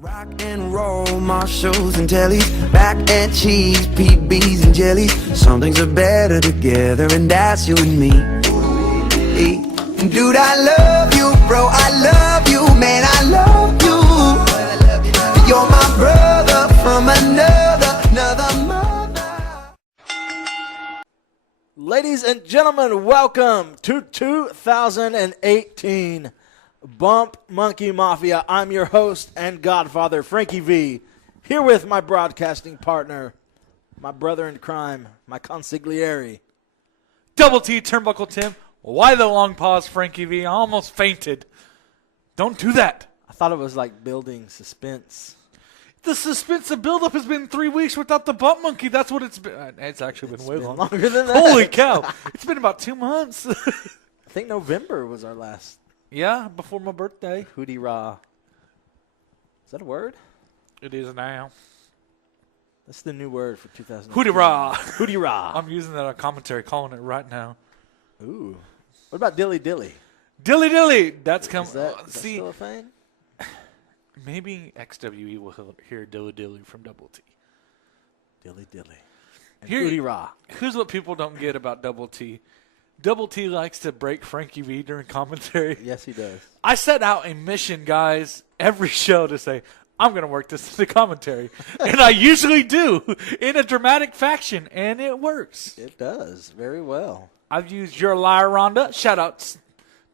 Rock and roll, Marshalls and Tellys, mac and cheese, PBs and jellies. Some things are better together, and that's you and me. Dude, I love you, bro, I love you, man, I love you. You're my brother from another mother. Ladies and gentlemen, welcome to 2018 Bump Monkey Mafia. I'm your host and godfather, Frankie V, here with my broadcasting partner, my brother in crime, my consigliere. Double T Turnbuckle Tim. Why the long pause, Frankie V? I almost fainted. Don't do that. I thought it was like building suspense. The suspense of buildup has been 3 weeks without the Bump Monkey. That's what it's been. It's actually been way longer. Longer than that. Holy cow. It's been about 2 months. I think November was our last. Yeah, before my birthday. Hootie Rah. Is that a word? It is now. That's the new word for 2018. Hootie Rah. Hootie Rah. I'm using that on commentary, calling it right now. Ooh. What about Dilly Dilly? Dilly Dilly. That's coming. Is that See, still a thing? maybe XWE will hear Dilly Dilly from Double T. Dilly Dilly. And Here- Hootie Rah. Here's what people don't get about Double T. Double T likes to break Frankie V during commentary. Yes, he does. I set out a mission, guys, every show to say, I'm going to work this into commentary. And I usually do in a dramatic fashion, and it works. It does very well. I've used Your Liar, Rhonda. Shout outs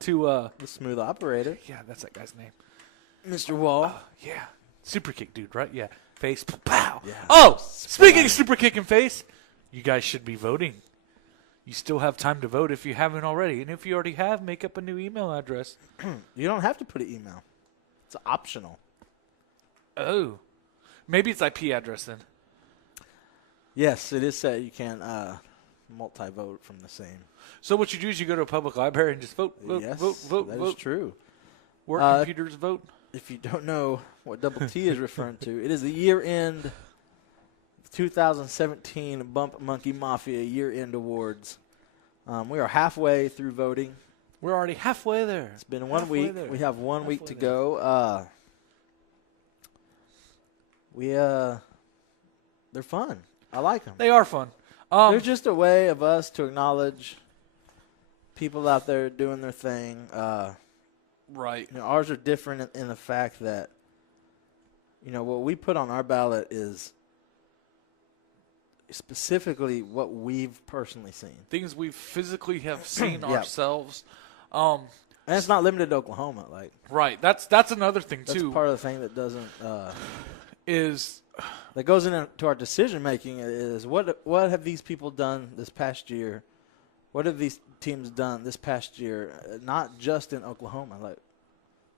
to, The smooth operator, yeah, that's that guy's name. Mr. Wall. Yeah. Super kick, dude, right? Yeah. Face, pow. Yeah. Oh, speaking of super kick and face, you guys should be voting. You still have time to vote if you haven't already. And if you already have, make up a new email address. You don't have to put an email. It's optional. Oh. Maybe it's IP address then. Yes, it is set. You can multi-vote from the same. So what you do is you go to a public library and just vote, Yes, vote, that is vote. true. Work computers vote. If you don't know what Double T is referring to, it is the year-end 2017 Bump Monkey Mafia year-end awards. We are halfway through voting. We're already halfway there. It's been 1 week. We have 1 week to go. They're fun. I like them. They are fun. They're just a way of us to acknowledge people out there doing their thing. Right. You know, ours are different in the fact that, you know, what we put on our ballot is specifically what we've personally seen. Things we physically have seen Yeah. ourselves. And it's not limited to Oklahoma. Like, Right. That's another thing that's too. part of the thing that doesn't Is that goes into our decision making is what have these people done this past year? What have these teams done this past year? Not just in Oklahoma, like,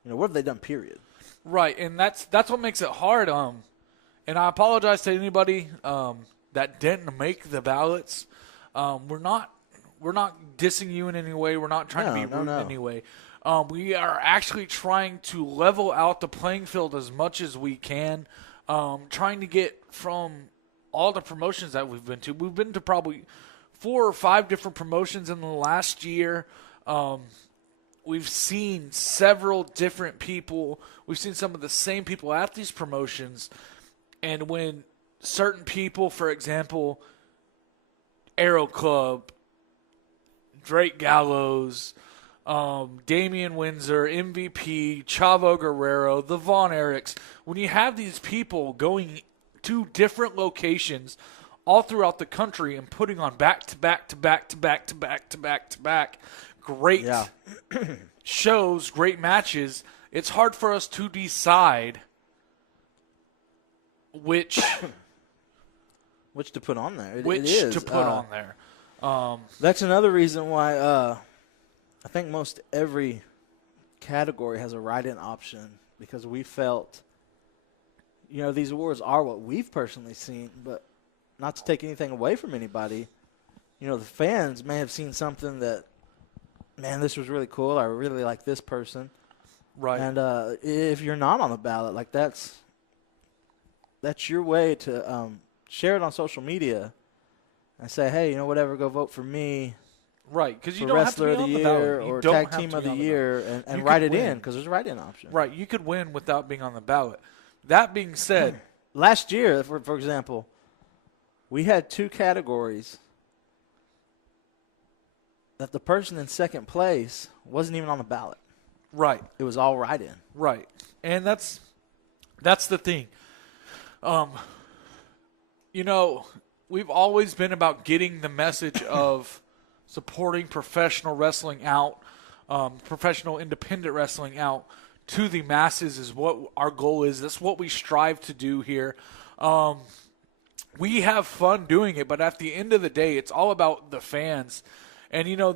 you know, what have they done? Period. right, and that's what makes it hard. And I apologize to anybody that didn't make the ballots. We're not dissing you in any way. We're not trying to be rude in any way. We are actually trying to level out the playing field as much as we can. Trying to get from all the promotions that we've been to. We've been to probably 4 or 5 different promotions in the last year. We've seen several different people. We've seen some of the same people at these promotions. And when certain people, for example, Aero Club, Drake Gallows, Damian Windsor, MVP, Chavo Guerrero, the Von Erichs. When you have these people going to different locations all throughout the country and putting on back great shows, great matches, it's hard for us to decide which to put on there. which it is. to put on there. That's another reason why I think most every category has a write-in option, because we felt, you know, these awards are what we've personally seen, but not to take anything away from anybody. You know, the fans may have seen something that, man, this was really cool. I really like this person. Right. And if you're not on the ballot, like that's your way to share it on social media and say, hey, you know, whatever, go vote for me. Right, because you for don't have to Wrestler be of the on the Year ballot. You or don't Tag have Team to of be the on the Year ballot. and You write could it in, win. because there's a write-in option. Right, you could win without being on the ballot. That being said, Last year, for example, we had 2 categories that the person in second place wasn't even on the ballot. right. It was all write-in. Right. And that's the thing. You know, we've always been about getting the message of supporting professional wrestling out, professional independent wrestling out to the masses is what our goal is. That's what we strive to do here. We have fun doing it, but at the end of the day, it's all about the fans. And, you know,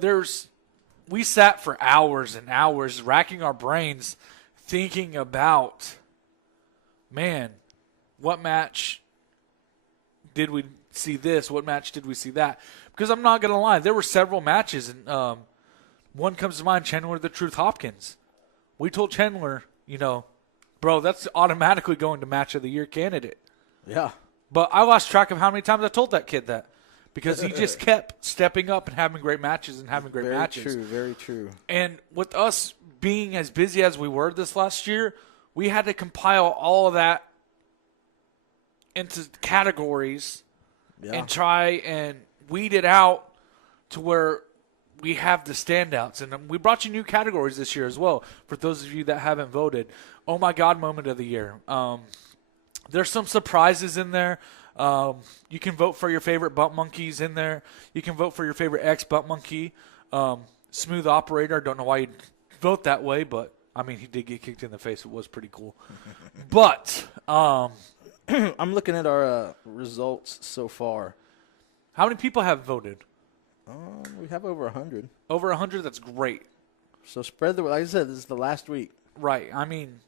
we sat for hours and hours racking our brains thinking about, man, what match did we see this? What match did we see that? Because I'm not going to lie, there were several matches, and one comes to mind, Chandler the Truth Hopkins. We told Chandler, you know, bro, that's automatically going to Match of the Year candidate. Yeah. But I lost track of how many times I told that kid that because he just kept stepping up and having great matches and having great matches. Very true. And with us being as busy as we were this last year, we had to compile all of that into categories and try and weed it out to where we have the standouts. And we brought you new categories this year as well for those of you that haven't voted. Oh, my God, Moment of the Year. There's some surprises in there. You can vote for your favorite bump monkeys in there. You can vote for your favorite ex-bump monkey. Smooth Operator. I don't know why you'd vote that way, but, I mean, he did get kicked in the face. It was pretty cool. But I'm looking at our results so far. how many people have voted? We have over 100. Over 100? That's great. So spread the, like I said, this is the last week. Right. I mean,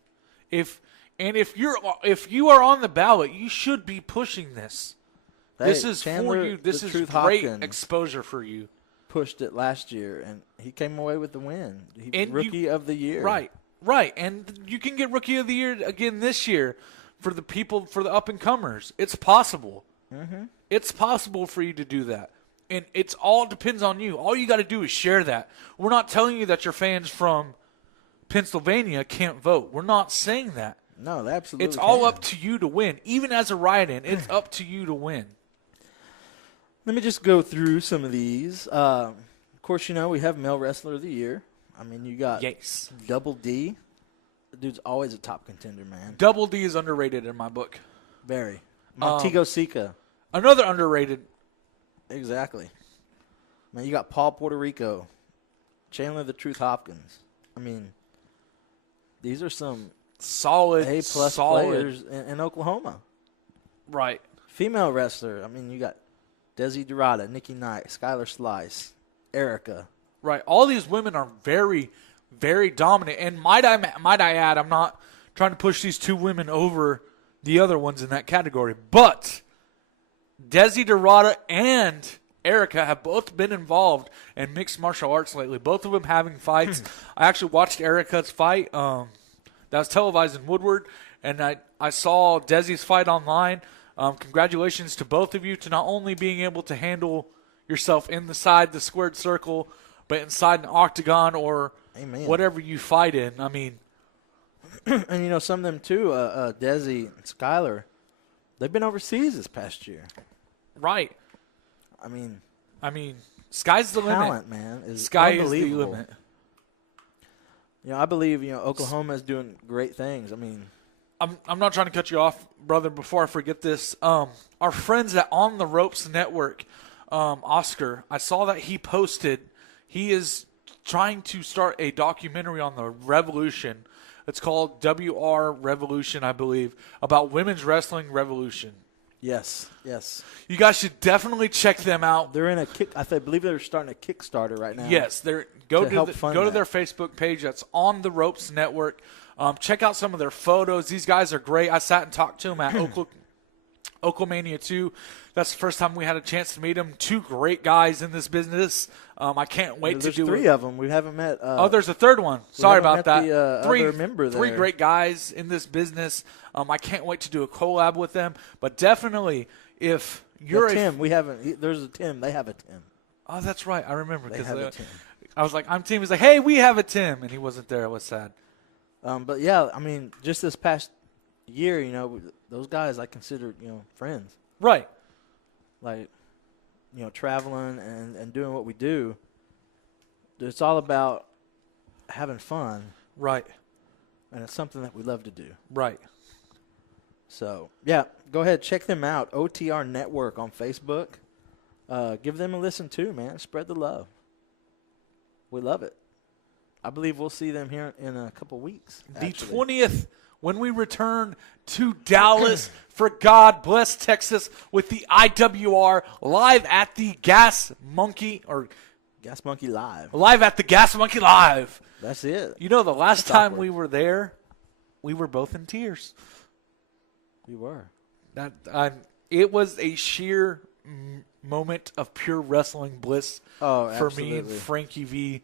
if you are on the ballot, you should be pushing this. This Hey, is Chandler, for you. This the is Truth great Hopkins exposure for you. pushed it last year, and he came away with the win. And Rookie of the Year. Right. And you can get Rookie of the Year again this year for the people, for the up-and-comers. It's possible. Mm-hmm. It's possible for you to do that. And it's all depends on you. All you got to do is share that. We're not telling you that your fans from Pennsylvania can't vote. We're not saying that. No, they absolutely It's all can. up to you to win. Even as a write-in, it's up to you to win. Let me just go through some of these. Of course, you know, we have Male Wrestler of the Year. I mean, you got Yes. Double D. The dude's always a top contender, man. Double D is underrated in my book. Very. Montego Sika. Another underrated. Exactly. Man, you got Paul Puerto Rico. Chandler the Truth Hopkins. I mean, these are some Solid. A-plus solid. players in Oklahoma. Right. Female wrestler. I mean, you got Desi Dorada, Nikki Knight, Skylar Slice, Erica. Right. All these women are very, very dominant. And might I add, I'm not trying to push these two women over the other ones in that category, but Desi Dorada and Erica have both been involved in mixed martial arts lately. Both of them having fights. I actually watched Erica's fight. That was televised in Woodward, and I saw Desi's fight online. Congratulations to both of you to not only being able to handle yourself inside the squared circle, but inside an octagon or Amen. whatever you fight in. I mean, And, you know, some of them, too, Desi and Skylar, they've been overseas this past year. right. I mean, Sky's the limit. talent, man, is Sky is the unbelievable. limit. You know, I believe, you know, Oklahoma is doing great things. I mean, I'm not trying to cut you off, brother, before I forget this. Our friends at On the Ropes Network, Oscar, I saw that he posted, he is trying to start a documentary on the Revolution. It's called WR Revolution, I believe, about women's wrestling revolution. yes. You guys should definitely check them out. They're in a I believe they're starting a Kickstarter right now. Yes, go To help fund to that. their Facebook page. That's On the Ropes Network. Check out some of their photos. These guys are great. I sat and talked to them at Oklahomania 2. That's the first time we had a chance to meet them. Two great guys in this business. I can't wait There's to do three it. of them. We haven't met. Oh, there's a third one. Sorry haven't about met that. the, other member Three there. great guys in this business. I can't wait to do a collab with them. But definitely, if you're a Tim. We haven't. There's a Tim. They have a Tim. oh, that's right. I remember They because have a Tim. I was like, I'm Tim. He's like, hey, we have a Tim, and he wasn't there. I was sad. But yeah, I mean, just this past year, you know, those guys I consider, you know, friends. Right. Like, you know, traveling and doing what we do. It's all about having fun, Right. and it's something that we love to do. Right. So, yeah, go ahead. Check them out. OTR Network on Facebook. Give them a listen, too, man. Spread the love. We love it. I believe we'll see them here in a couple weeks. The actually. 20th, when we return to Dallas for God Bless Texas with the IWR live at the Gas Monkey Live. live at the Gas Monkey Live. That's it. You know, the last That's time awkward. we were there, we were both in tears. We were. It was a sheer moment of pure wrestling bliss Oh, for me and absolutely. Frankie V.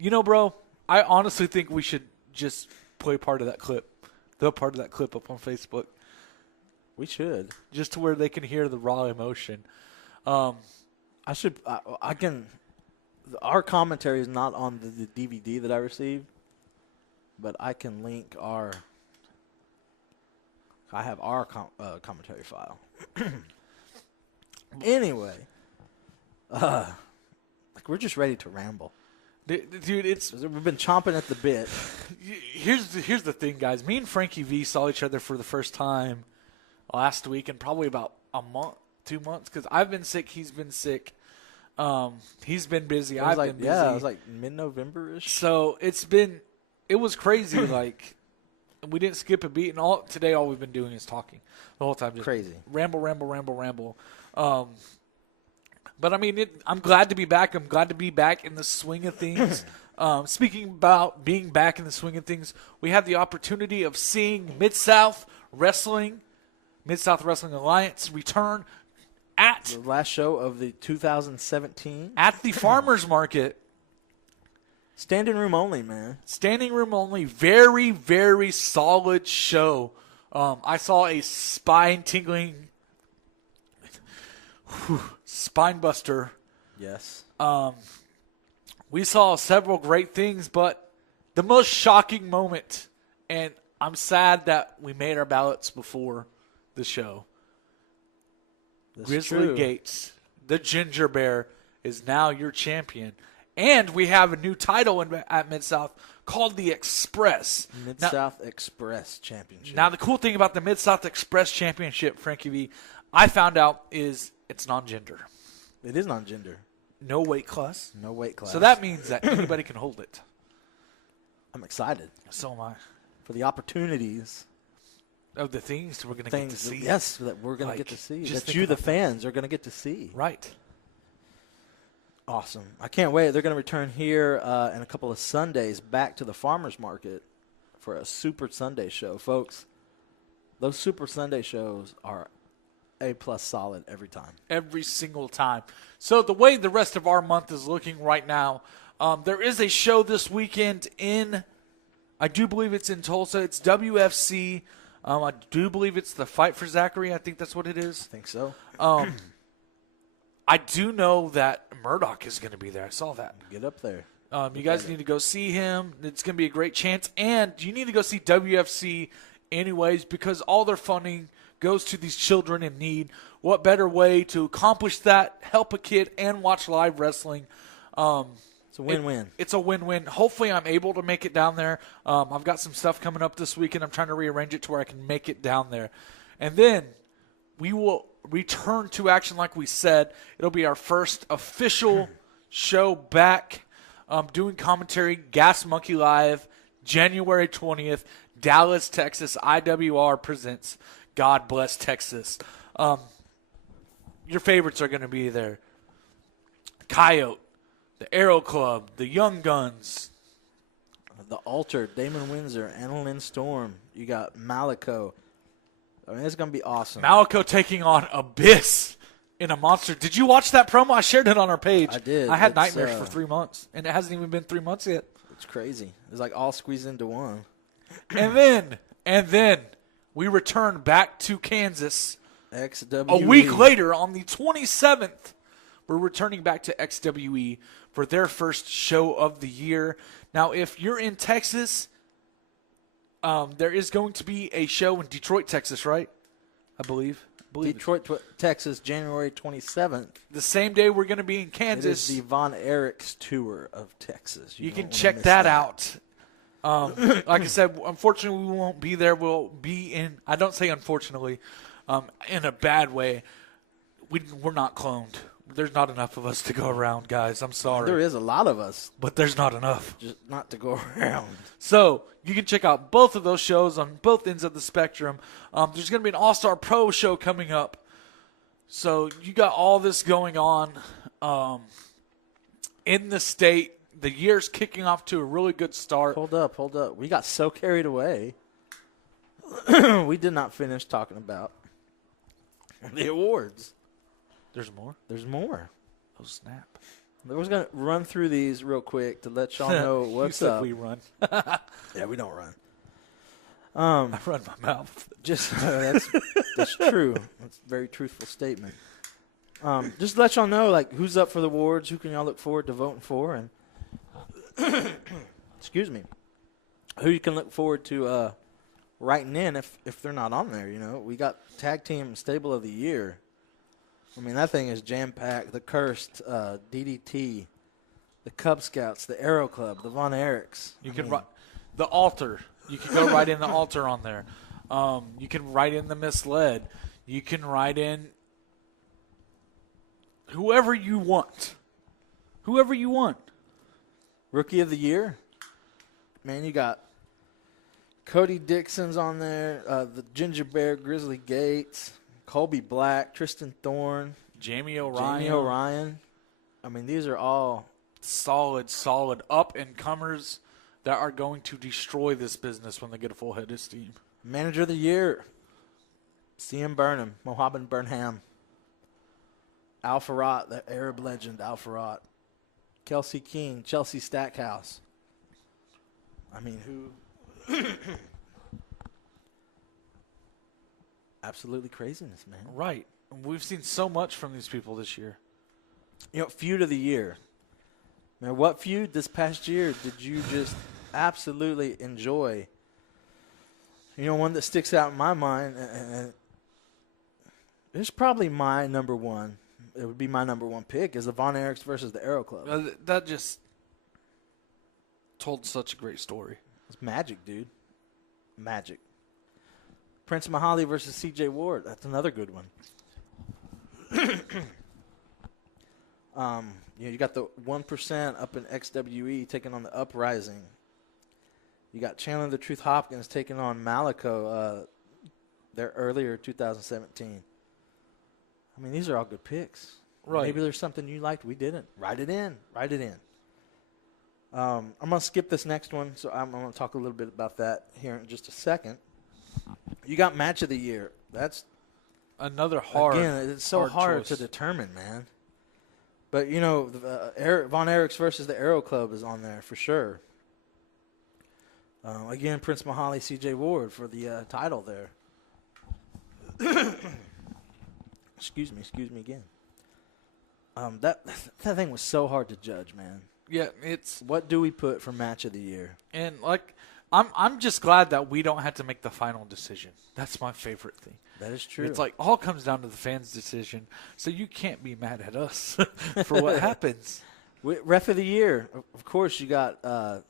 You know, bro, I honestly think we should just play part of that clip, up on Facebook, We should. just to where they can hear the raw emotion. I should. I can. Our commentary is not on the DVD that I received, but I can link our. I have our commentary file. Anyway, like we're just ready to ramble. Dude, it's We've been chomping at the bit. here's the thing, guys. Me and Frankie V saw each other for the first time last week, and probably about a month, 2 months, because I've been sick, he's been sick. He's been busy. I've been busy. Yeah, it was like mid-November-ish. So it was crazy. Like, we didn't skip a beat, and all we've been doing is talking the whole time. Just Crazy. Ramble. But I mean, I'm glad to be back. I'm glad to be back in the swing of things. Speaking about being back in the swing of things, we had the opportunity of seeing Mid-South Wrestling Alliance return at The last show of the 2017. at the Farmers Market. Standing room only, man. Standing room only, very, very solid show. I saw a spine-tingling, spine buster. Yes. We saw several great things, but the most shocking moment, and I'm sad that we made our ballots before the show. That's Grizzly true. Gates, the Ginger Bear, is now your champion. And we have a new title at Mid-South called the Express. Mid-South Express Championship. Now, the cool thing about the Mid-South Express Championship, Frankie V, I found out is it's non-gender. It is non-gender. No weight class. No weight class. So that means that anybody can hold it. I'm excited So am I. for the opportunities, Of the things we're going to get to see. yes, that we're going to Like, get to see. just That think you, the about that. fans, are going to get to see. Right. Awesome. I can't wait. They're going to return here in a couple of Sundays back to the Farmers Market for a Super Sunday show. Folks, those Super Sunday shows are A-plus solid every time. Every single time. So the way the rest of our month is looking right now, there is a show this weekend I do believe it's in Tulsa. It's WFC. I do believe it's the Fight for Zachary. I think that's what it is. I think so. I do know that Murdoch is going to be there. I saw that. Get up there. You guys need to go see him. It's going to be a great chance. And you need to go see WFC anyways, because all their funding goes to these children in need. What better way to accomplish that, help a kid, and watch live wrestling? It's a win-win. It's a win-win. Hopefully I'm able to make it down there. I've got some stuff coming up this weekend. I'm trying to rearrange it to where I can make it down there. And then we will return to action like we said. It'll be our first official show back doing commentary, Gas Monkey Live, January 20th, Dallas, Texas. IWR presents God Bless Texas. Your favorites are going to be there. Coyote, the Aero Club, the Young Guns. The Altar, Damon Windsor, Annalyn Storm. You got Malico. I mean, it's going to be awesome. Malico taking on Abyss in a monster. Did you watch that promo? I shared it on our page. I did. I had It's, nightmares for 3 months, and it hasn't even been 3 months yet. It's crazy. It's like all squeezed into one. and then we return back to Kansas XWE. a week later on the 27th. We're returning back to XWE for their first show of the year. Now, if you're in Texas, there is going to be a show in Detroit, Texas, right? I believe. Detroit, Texas, January 27th. The same day we're going to be in It Kansas. is the Von Erichs tour of Texas. You don't can wanna check miss that out. Like I said, unfortunately, we won't be there. We'll be in, I don't say unfortunately, in a bad way. We're not cloned. There's not enough of us to go around, guys. I'm sorry. There is a lot of us, But there's not enough. just not to go around. So you can check out both of those shows on both ends of the spectrum. There's going to be an All-Star Pro show coming up. So you got all this going on in the state. The year's kicking off to a really good start. Hold up. We got so carried away. We did not finish talking about the awards. There's more? There's more. Oh, snap. I was going to run through these real quick to let y'all know what's you said up. we run. Yeah, we don't run. I run my mouth. Just that's true. That's a very truthful statement. Just to let y'all know, like, who's up for the awards, who can y'all look forward to voting for, and excuse me, who you can look forward to writing in if they're not on there. You know, we got Tag Team Stable of the Year. I mean, that thing is jam-packed. The Cursed, DDT, the Cub Scouts, the Aero Club, the Von Erichs. You can write the altar. You can go write in the altar on there. You can write in the misled. You can write in whoever you want. Whoever you want. Rookie of the Year. Man, you got Cody Dixon's on there, the Ginger Bear, Grizzly Gates, Colby Black, Tristan Thorne, Jamie O'Ryan. Jamie O'Ryan. I mean, these are all Solid up-and-comers that are going to destroy this business when they get a full head of steam. Manager of the Year. CM Burnham, Mohabban Burnham. Al Farad, the Arab legend Al Farad. Kelsey King, Chelsea Stackhouse. I mean, who? Absolutely craziness, man. Right. We've seen so much from these people this year. You know, feud of the year. Man, what feud this past year did you just absolutely enjoy? You know, one that sticks out in my mind, and it's probably my number one. It would be my number one pick, is the Von Erichs versus the Aero Club. That just told such a great story. It's magic, dude. Magic. Prince Mahali versus C.J. Ward. That's another good one. You got the 1% up in XWE taking on the Uprising. You got Chandler the Truth Hopkins taking on Malico there earlier 2017. I mean, these are all good picks. Right. Maybe there's something you liked we didn't. Write it in. I'm going to skip this next one, so I'm going to talk a little bit about that here in just a second. You got Match of the Year. That's Another hard. Again, it's so hard choice. to determine, man. But, you know, Von Erichs versus the Aero Club is on there for sure. Again, Prince Mahali, C.J. Ward for the title there. Excuse me again. That thing was so hard to judge, man. Yeah, it's What do we put for Match of the Year? and like I'm just glad that we don't have to make the final decision. That's my favorite thing. That is true. It's like all comes down to the fans' decision, so you can't be mad at us for what happens. Ref of the Year, of course, you got the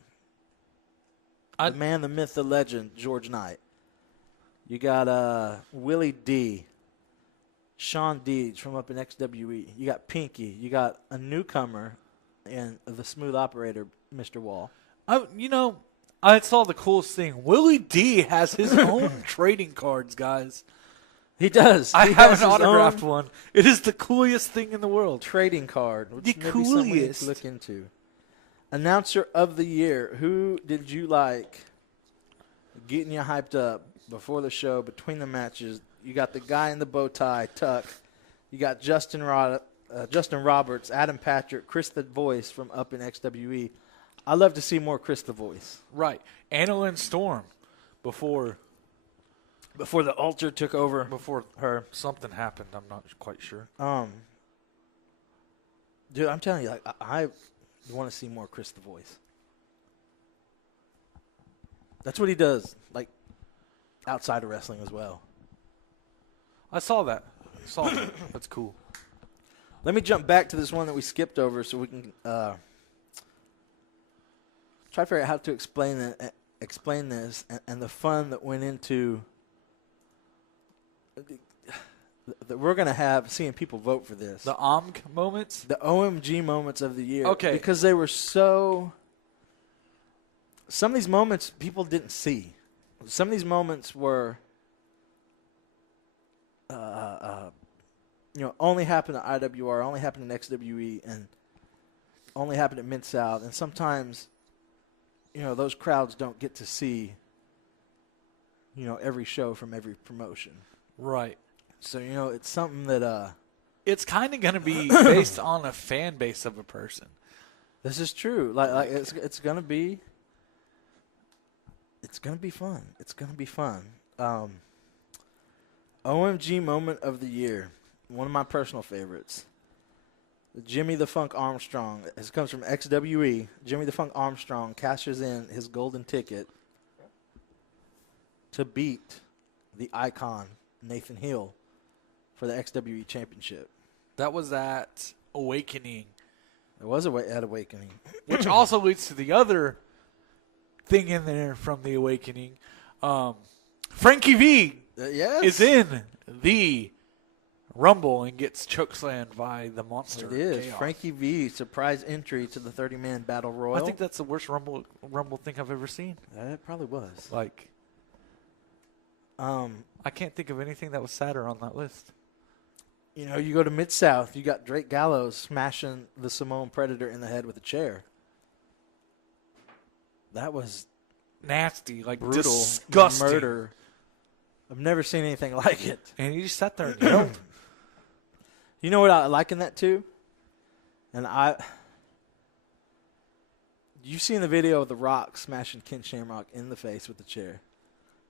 man, the myth, the legend, George Knight. You got Willie D, Sean Deeds from up in XWE. You got Pinky. You got a newcomer and the smooth operator, Mr. Wall. I saw the coolest thing. Willie D has his own trading cards, guys. He does. I He have has an his autographed own one. It is the coolest thing in the world. trading card, which The may be something we need coolest. to look into. Announcer of the Year. Who did you like getting you hyped up before the show, between the matches? You got the guy in the bow tie, Tuck. You got Justin Roberts, Adam Patrick, Chris the Voice from up in XWE. I love to see more Chris the Voice. Right. Annalyn Storm before Before the altar took over her something happened. I'm not quite sure. Dude, I'm telling you, like, I want to see more Chris the Voice. That's what he does, like, outside of wrestling as well. I saw that. That's cool. Let me jump back to this one that we skipped over so we can try to figure out how to explain this and the fun that went into that we're going to have seeing people vote for this. The OMG moments? The OMG moments of the year. Okay. Because they were so – some of these moments people didn't see. Some of these moments were only happened at IWR, only happened in XWE, and only happened at Mid-South. And sometimes, those crowds don't get to see, every show from every promotion. Right. So, it's something that it's kind of going to be based on a fan base of a person. this is true. Like it's going to be fun. It's going to be fun. OMG moment of the year. One of my personal favorites. Jimmy the Funk Armstrong. This comes from XWE. Jimmy the Funk Armstrong cashes in his golden ticket to beat the icon, Nathan Hill, for the XWE championship. That was at Awakening. It was at Awakening. Which also leads to the other thing in there from the Awakening. Frankie V Yes. is in the Rumble and gets chokeslammed by the Monster. It is. Chaos. Frankie V, surprise entry to the 30-man Battle Royal. I think that's the worst Rumble thing I've ever seen. It probably was. Like, I can't think of anything that was sadder on that list. You go to Mid-South, you got Drake Gallows smashing the Samoan Predator in the head with a chair. That was Nasty, like brutal. disgusting. Murder. I've never seen anything like it. And he just sat there and yelled. You know what I like in that too? And you've seen the video of The Rock smashing Ken Shamrock in the face with the chair.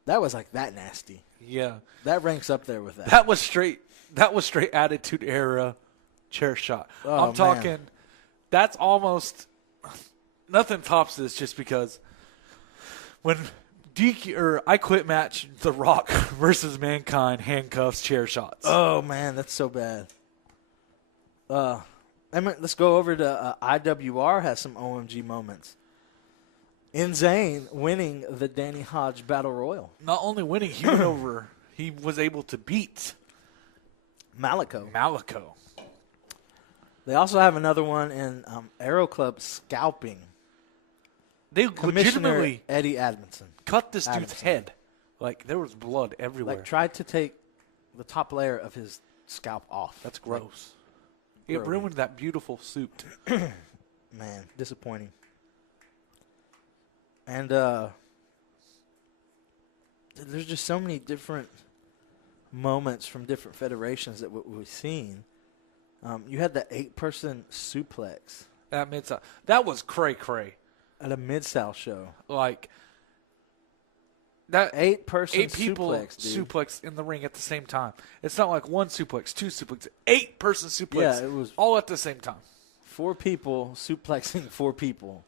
That was like that nasty. Yeah. That ranks up there with that. That was straight Attitude Era chair shot. Oh, I'm talking, that's almost, nothing tops this just because when I Quit match, The Rock versus Mankind, handcuffs, chair shots. Oh, man, that's so bad. Let's go over to IWR has some OMG moments. Insane winning the Danny Hodge Battle Royal. Not only winning, he went over, he was able to beat Malico. They also have another one in Aero Club scalping They Commissioner legitimately Eddie Adamson. cut this dude's Adamson. head. Like, there was blood everywhere. Like, tried to take the top layer of his scalp off. That's gross. It Grody. ruined that beautiful suit. Man, disappointing. And there's just so many different moments from different federations that we've seen. You had the 8-person suplex At Mid-South. That was cray-cray. at a Mid-South show. Like, that 8-person 8 people suplex, dude. suplex in the ring at the same time. It's not like one suplex, 2 suplex, 8-person suplex. Yeah, it was all at the same time. 4 people suplexing 4 people.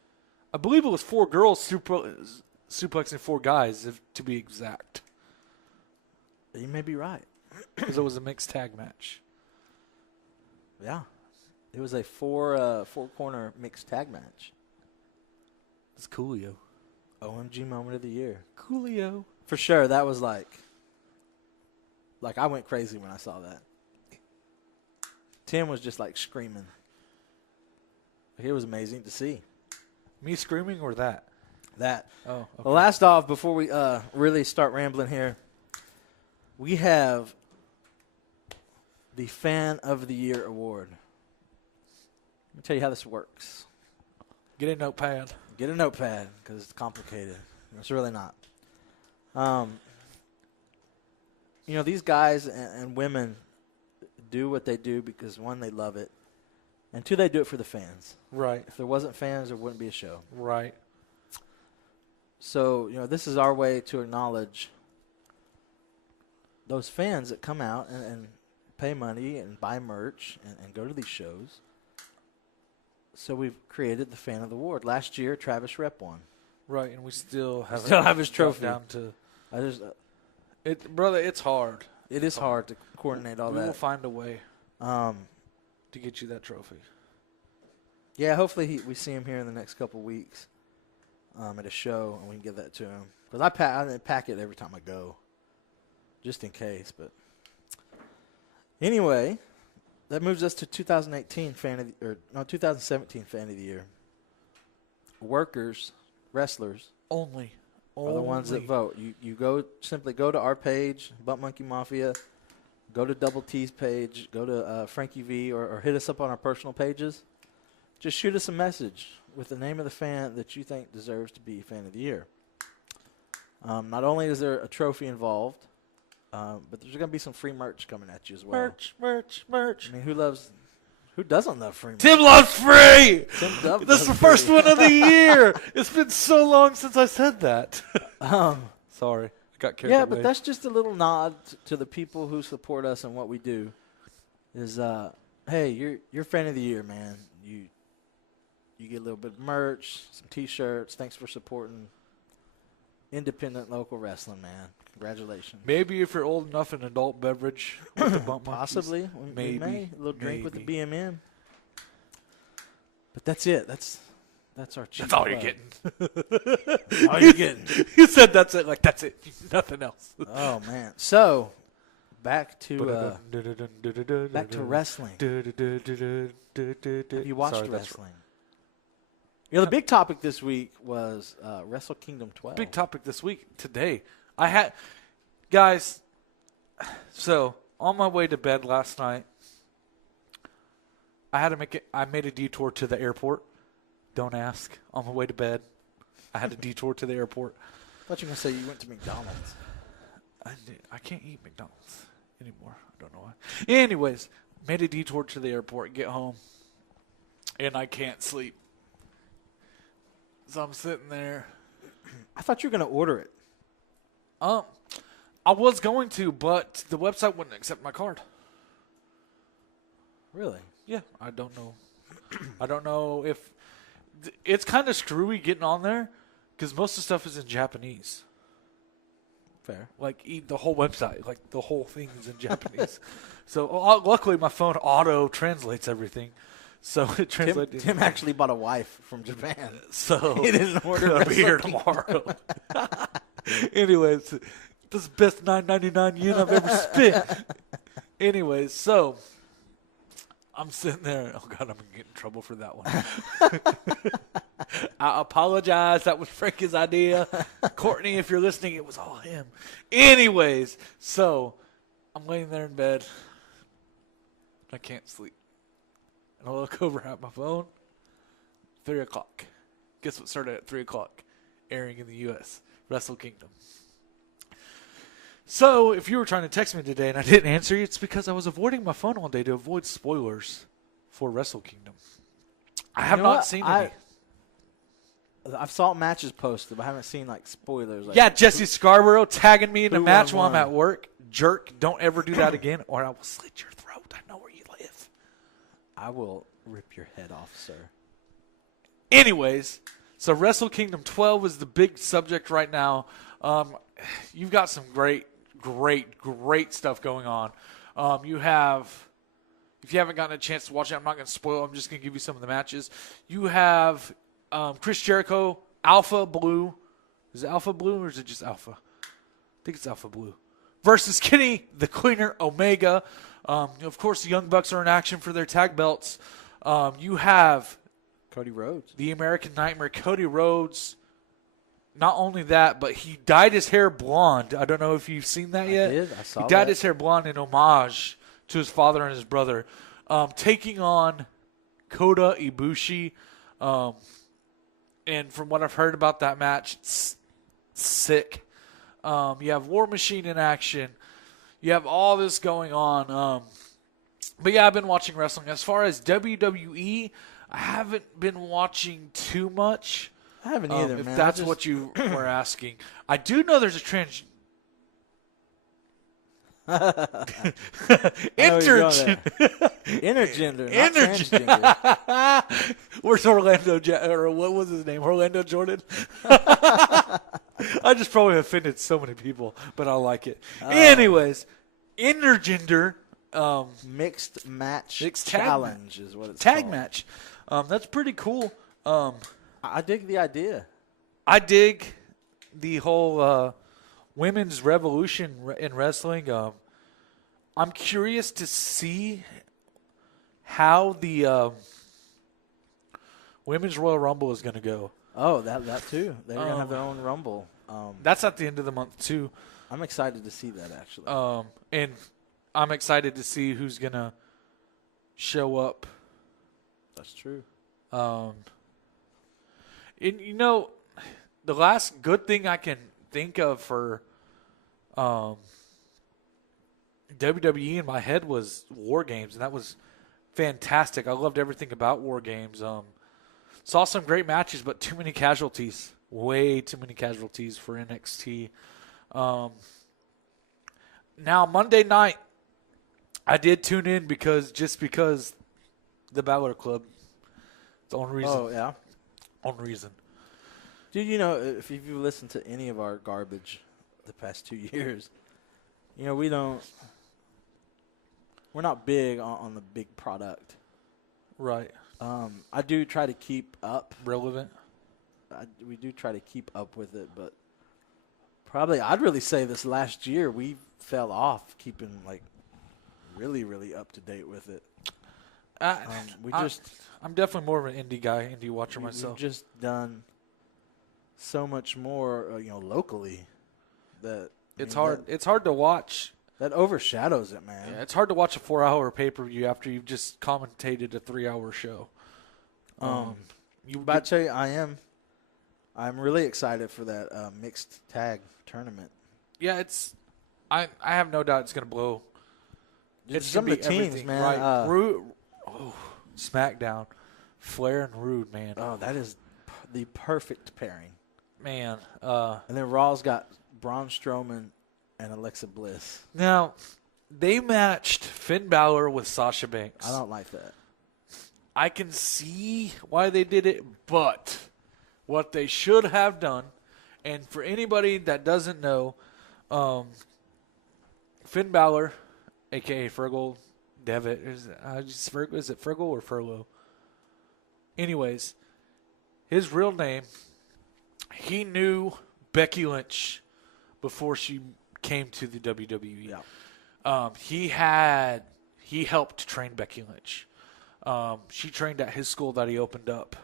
I believe it was 4 girls suplexing 4 guys, to be exact, You may be right. because it was a mixed tag match. Yeah. It was a 4-corner mixed tag match. It's Coolio. OMG moment of the year. Coolio. For sure, that was like I went crazy when I saw that. Tim was just like screaming. It was amazing to see. Me screaming or that? That. Oh, okay. Well, last off, before we really start rambling here, we have the Fan of the Year award. Let me tell you how this works. Get a notepad. Get a notepad because it's complicated. It's really not. These guys and women do what they do because, 1, they love it, and 2, they do it for the fans. Right. If there wasn't fans, there wouldn't be a show. Right. So, this is our way to acknowledge those fans that come out and pay money and buy merch and go to these shows. So we've created the Fan of the Award. Last year, Travis Rep won. Right, and we still have his trophy. down to I just it, brother. It's hard. it is hard to coordinate all We will that. find a way Um, to get you that trophy. yeah, hopefully we see him here in the next couple weeks at a show, and we can give that to him. Because I pack it every time I go, just in case. But anyway, that moves us to 2018 2017 fan of the year. Workers, wrestlers Only are the ones that vote. You simply go to our page, Butt Monkey Mafia. Go to Double T's page. Go to Frankie V, or hit us up on our personal pages. Just shoot us a message with the name of the fan that you think deserves to be fan of the year. Not only is there a trophy involved, but there's going to be some free merch coming at you as well. merch. I mean, who doesn't love free merch? Tim loves free. Tim Dove That's loves the first free. one of the year. It's been so long since I said that. Sorry, I got carried away. But that's just a little nod to the people who support us and what we do. Is hey, you're fan of the year, man. You get a little bit of merch, some T-shirts. Thanks for supporting independent local wrestling, man. Congratulations. Maybe if you're old enough, an adult beverage with the Bump Monkeys. Possibly. We Maybe. may. A little drink with the Maybe. BMM. But that's it. That's our cheap That's all you're plug. getting. All you're getting. You said that's it. Like, that's it. Nothing else. Oh, man. So, back to wrestling. Have you watched Sorry, that's wrestling? The big topic this week was Wrestle Kingdom 12. Big topic this week, today. Guys, so on my way to bed last night, I made a detour to the airport. Don't ask. On my way to bed, I had a detour to the airport. I thought you were going to say you went to McDonald's. I can't eat McDonald's anymore. I don't know why. Anyways, made a detour to the airport, get home, and I can't sleep. So I'm sitting there. I thought you were going to order it. I was going to, but the website wouldn't accept my card. Really? Yeah, I don't know. I don't know if it's kind of screwy getting on there because most of the stuff is in Japanese. Fair. Like the whole website, like the whole thing is in Japanese. So luckily my phone auto translates everything. So it translates. Tim actually bought a wife from Japan. So He didn't order I'll be here Wrestle tomorrow. Anyways, this is the best $9.99 yen I've ever spent. Anyways, so I'm sitting there. Oh God, I'm gonna get in trouble for that one. I apologize. That was Frankie's idea. Courtney, if you're listening, it was all him. Anyways, so I'm laying there in bed. I can't sleep. And I look over at my phone. 3 o'clock. Guess what started at 3 o'clock? Airing in the U.S. Wrestle Kingdom. So, if you were trying to text me today and I didn't answer you, it's because I was avoiding my phone all day to avoid spoilers for Wrestle Kingdom. I have You know not what? seen any. I've saw matches posted, but I haven't seen like spoilers. Like, Yeah, Jesse Scarborough tagging me in a who match won while I'm one? at work. Jerk, don't ever do that again or I will slit your throat. I know where you live. I will rip your head off, sir. Anyways, so Wrestle Kingdom 12 is the big subject right now. You've got some great stuff going on. You have, if you haven't gotten a chance to watch it, I'm not going to spoil it. I'm just going to give you some of the matches. You have Chris Jericho, Alpha Blue. Is it Alpha Blue or is it just Alpha? I think it's Alpha Blue. Versus Kenny the Cleaner Omega. Of course, the Young Bucks are in action for their tag belts. You have Cody Rhodes. the American Nightmare, Cody Rhodes. Not only that, but he dyed his hair blonde. I don't know if you've seen that yet. did. I saw He dyed that. his hair blonde in homage to his father and his brother. Taking on Kota Ibushi. And from what I've heard about that match, it's sick. You have War Machine in action. You have all this going on. But yeah, I've been watching wrestling. As far as WWE, I haven't been watching too much. I haven't either, If man. that's what you were asking. I do know there's a trans... Intergender, not transgender. Where's Orlando? Or what was his name? Orlando Jordan. I just probably offended so many people, but I like it. Anyways, intergender Mixed match Mixed tag challenge is what it's tag called. match. That's pretty cool. I dig the idea. I dig the whole women's revolution in wrestling. I'm curious to see how the women's Royal Rumble is going to go. Oh, that too. They're gonna have their own Rumble. That's at the end of the month too. I'm excited to see that actually. And I'm excited to see who's going to show up. That's true. And, you know, the last good thing I can think of for WWE in my head was War Games, and that was fantastic. I loved everything about War Games. Saw some great matches, but too many casualties. Way too many casualties for NXT. Now, Monday night, I did tune in because the Balor Club. It's the only reason. Oh yeah. Only reason. Dude, you know, if you've listened to any of our garbage the past 2 years, you know, we're not big on the big product. Right. I do try to keep up. Relevant. We do try to keep up with it, but probably I'd really say this last year we fell off keeping like really, really up to date with it. I'm definitely more of an indie guy, indie watcher myself. We've just done so much more, locally that It's hard. It's hard to watch. That overshadows it, man. Yeah, it's hard to watch a 4-hour pay-per-view after you've just commentated a 3-hour show. But I tell you, I'm really excited for that mixed tag tournament. Yeah, I have no doubt it's going to blow. It's It's some gonna of the be teams, everything, man. right? SmackDown, Flair and Rude, man. Oh, that is the perfect pairing. Man. And then Raw's got Braun Strowman and Alexa Bliss. Now, they matched Finn Balor with Sasha Banks. I don't like that. I can see why they did it, but what they should have done, and for anybody that doesn't know, Finn Balor, a.k.a. Fergal Devitt, is it Fergal or Furlow? Anyways, his real name, he knew Becky Lynch before she came to the WWE. Yeah. He helped train Becky Lynch. She trained at his school that he opened up.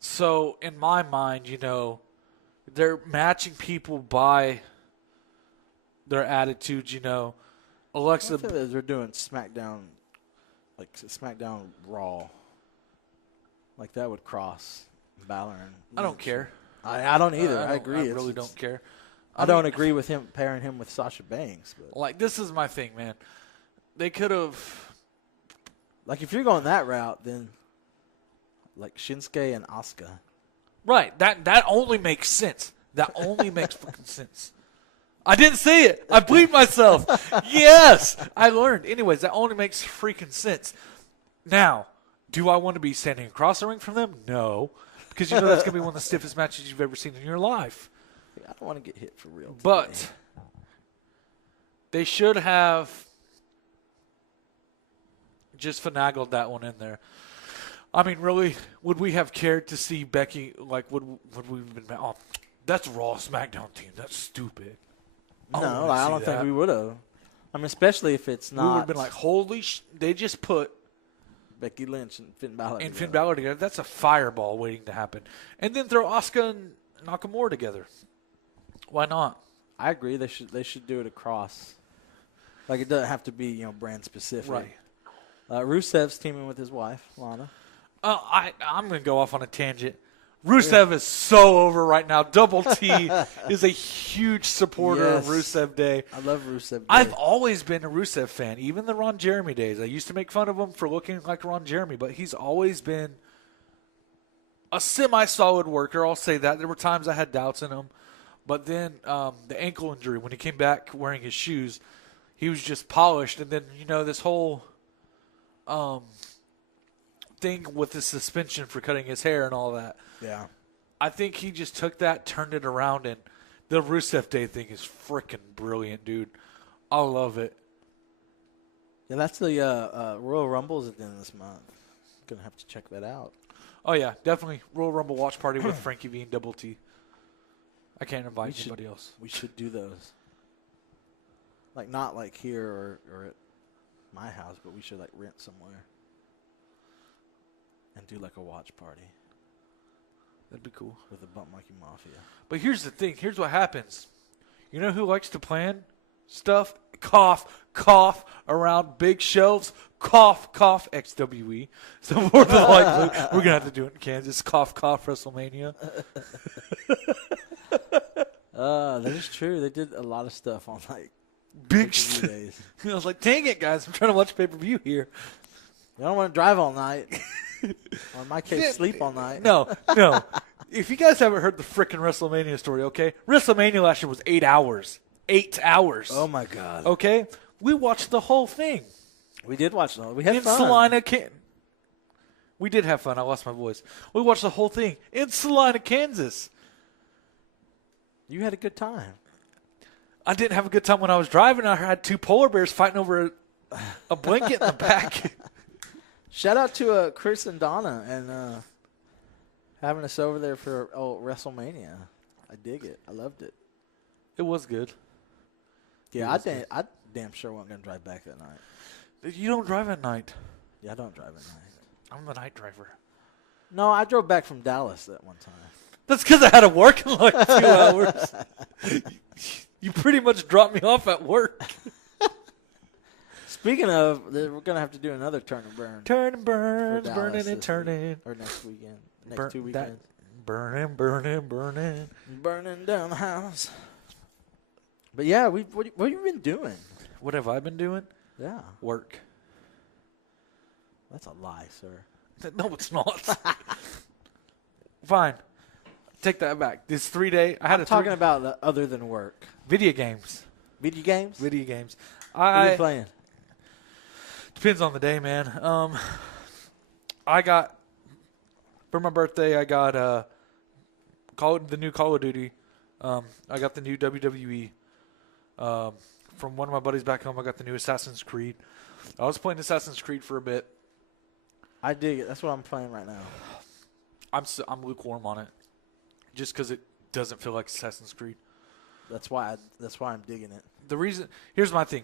So in my mind, they're matching people by their attitudes. Alexa. I feel that they're doing SmackDown, like SmackDown Raw. Like that would cross Balor and I don't Lynch. care. I don't either. I agree. I really don't care. I don't agree with him pairing him with Sasha Banks. But Like, this is my thing, man. They could have. like if you're going that route, then like Shinsuke and Asuka. Right. That only makes sense. That only makes fucking sense. I didn't say it. I bleeped myself. Yes. I learned. Anyways, that only makes freaking sense. Now, do I want to be standing across the ring from them? No. Because that's going to be one of the stiffest matches you've ever seen in your life. I don't want to get hit for real. Today. But they should have just finagled that one in there. I mean, really, would we have cared to see Becky? Like, would we have been? Oh, that's Raw SmackDown team. That's stupid. No, I don't think we would have. I mean, especially if it's not. We would have been like, holy! They just put Becky Lynch and Finn Balor. and together. Finn Balor together. That's a fireball waiting to happen. And then throw Asuka and Nakamura together. Why not? I agree. They should do it across. Like it doesn't have to be brand specific. Right. Rusev's teaming with his wife Lana. I'm going to go off on a tangent. Rusev is so over right now. Double T is a huge supporter of Yes. Rusev Day. I love Rusev. I've always been a Rusev fan, even the Ron Jeremy days. I used to make fun of him for looking like Ron Jeremy, but he's always been a semi-solid worker. I'll say that. There were times I had doubts in him. But then the ankle injury, when he came back wearing his shoes, he was just polished. And then, this whole thing thing with the suspension for cutting his hair and all that. Yeah. I think he just took that, turned it around, and the Rusev Day thing is freaking brilliant, dude. I love it. Yeah, that's the Royal Rumbles at the end of this month. Gonna have to check that out. Oh, yeah, definitely. Royal Rumble watch party with Frankie V and Double T. I can't invite anybody else. We should do those. Like, not like here or at my house, but we should like rent somewhere and do like a watch party That'd be cool. with the Bump Monkey Mafia. But here's the thing. Here's what happens. You know who likes to plan stuff? Cough around big shelves. Cough, XWE. So more than likely, we're going to have to do it in Kansas. Cough, WrestleMania. That is true. They did a lot of stuff on like Big pay-per-view days. I was like, dang it, guys. I'm trying to watch pay-per-view here. You don't want to drive all night. Or in my case, sleep all night. No. If you guys haven't heard the frickin' WrestleMania story, okay? WrestleMania last year was 8 hours. 8 hours. Oh my God. Okay? We watched the whole thing. We did watch it. We had In fun. Salina, we did have fun. I lost my voice. We watched the whole thing in Salina, Kansas. You had a good time. I didn't have a good time when I was driving. I had two polar bears fighting over a blanket in the back. Shout out to Chris and Donna and having us over there for WrestleMania. I dig it. I loved it. It was good. Yeah, I damn sure wasn't going to drive back that night. You don't drive at night. Yeah, I don't drive at night. I'm the night driver. No, I drove back from Dallas that one time. That's because I had to work in like 2 hours. You pretty much dropped me off at work. Speaking of, we're going to have to do another Turn and Burn. Turn and for burns, Dallas burning and this week, turning. or next weekend. Next Burn- 2 that- weekends. Burning. Burning down the house. But yeah, what have you been doing? What have I been doing? Yeah. Work. That's a lie, sir. No, it's not. Fine. Take that back. This 3-day. I had I'm talking about other than work. video games. Video games? Video games. What are you playing? Depends on the day, man. I got for my birthday. I got the new Call of Duty. I got the new WWE. From one of my buddies back home, I got the new Assassin's Creed. I was playing Assassin's Creed for a bit. I dig it. That's what I'm playing right now. I'm lukewarm on it, just because it doesn't feel like Assassin's Creed. That's why I'm digging it. The reason here's my thing.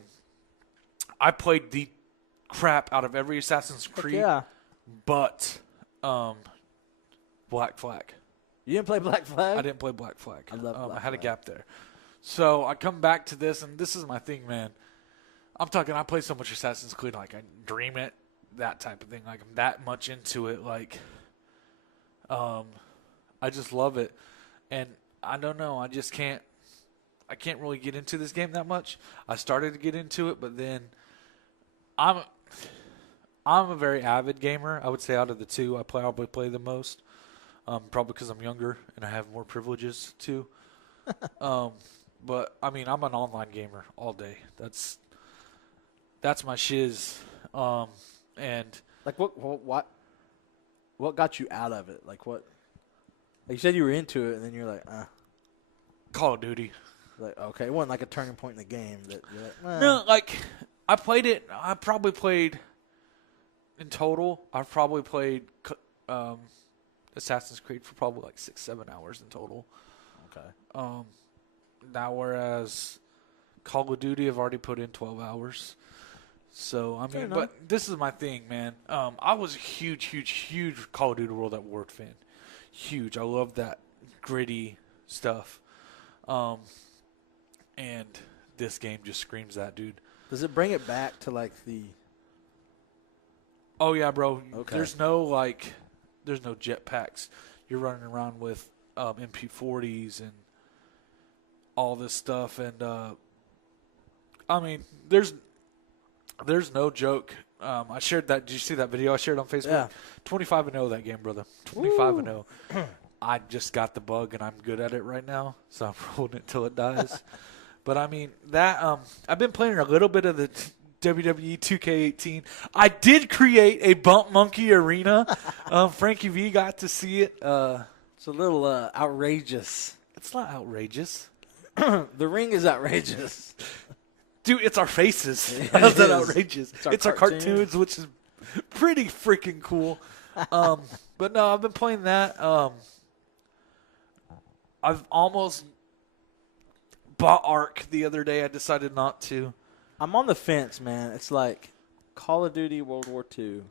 I played the crap out of every Assassin's Creed, Yeah. but Black Flag. You didn't play Black Flag? I didn't play Black Flag. I love Black I had a Flag. gap there. So I come back to this, and this is my thing, man. I'm talking, I play so much Assassin's Creed, like I dream it, that type of thing. Like I'm that much into it. Like, I just love it. And I don't know, I can't really get into this game that much. I started to get into it, but then I'm a very avid gamer. I would say out of the two, I probably play the most. Probably because I'm younger and I have more privileges too. But I mean, I'm an online gamer all day. That's my shiz. And Like what got you out of it? Like what? Like you said you were into it, and then you're like, Call of Duty. like okay, it wasn't like a turning point in the game that you're like, No, like I played it. I probably played in total. I've probably played Assassin's Creed for probably like 6-7 hours in total. Okay. Now, whereas Call of Duty, I've already put in 12 hours. So, I Fair mean, enough. but this is my thing, man. I was a huge Call of Duty World at War fan. Huge. I love that gritty stuff. And this game just screams that, dude. Does it bring it back to like the? Oh, yeah, bro. Okay. There's no jetpacks. You're running around with MP40s and all this stuff. And, I mean, there's no joke. I shared that. Did you see that video I shared on Facebook? Yeah. 25-0 that game, brother. 25-0. I just got the bug, and I'm good at it right now, so I'm rolling it till it dies. But, I mean, that I've been playing a little bit of the WWE 2K18. I did create a Bump Monkey arena. Frankie V got to see it. It's a little outrageous. It's not outrageous. The ring is outrageous. Dude, it's our faces. It How's that is. outrageous? It's our Our cartoons, which is pretty freaking cool. But no, I've been playing that. I've almost bought Ark the other day. I decided not to. I'm on the fence, man. It's like Call of Duty World War II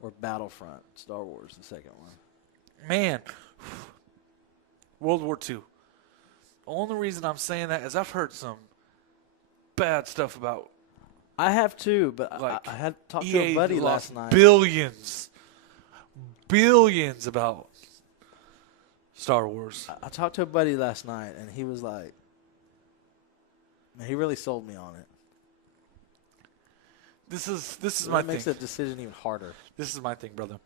or Battlefront Star Wars, the second one. Man, World War II. The only reason I'm saying that is I've heard some bad stuff about I have too, but like I had talked to EA a buddy lost last night. billions about Star Wars. I talked to a buddy last night, and he was like, man, he really sold me on it. This is So my that makes thing. the decision even harder. This is my thing, brother.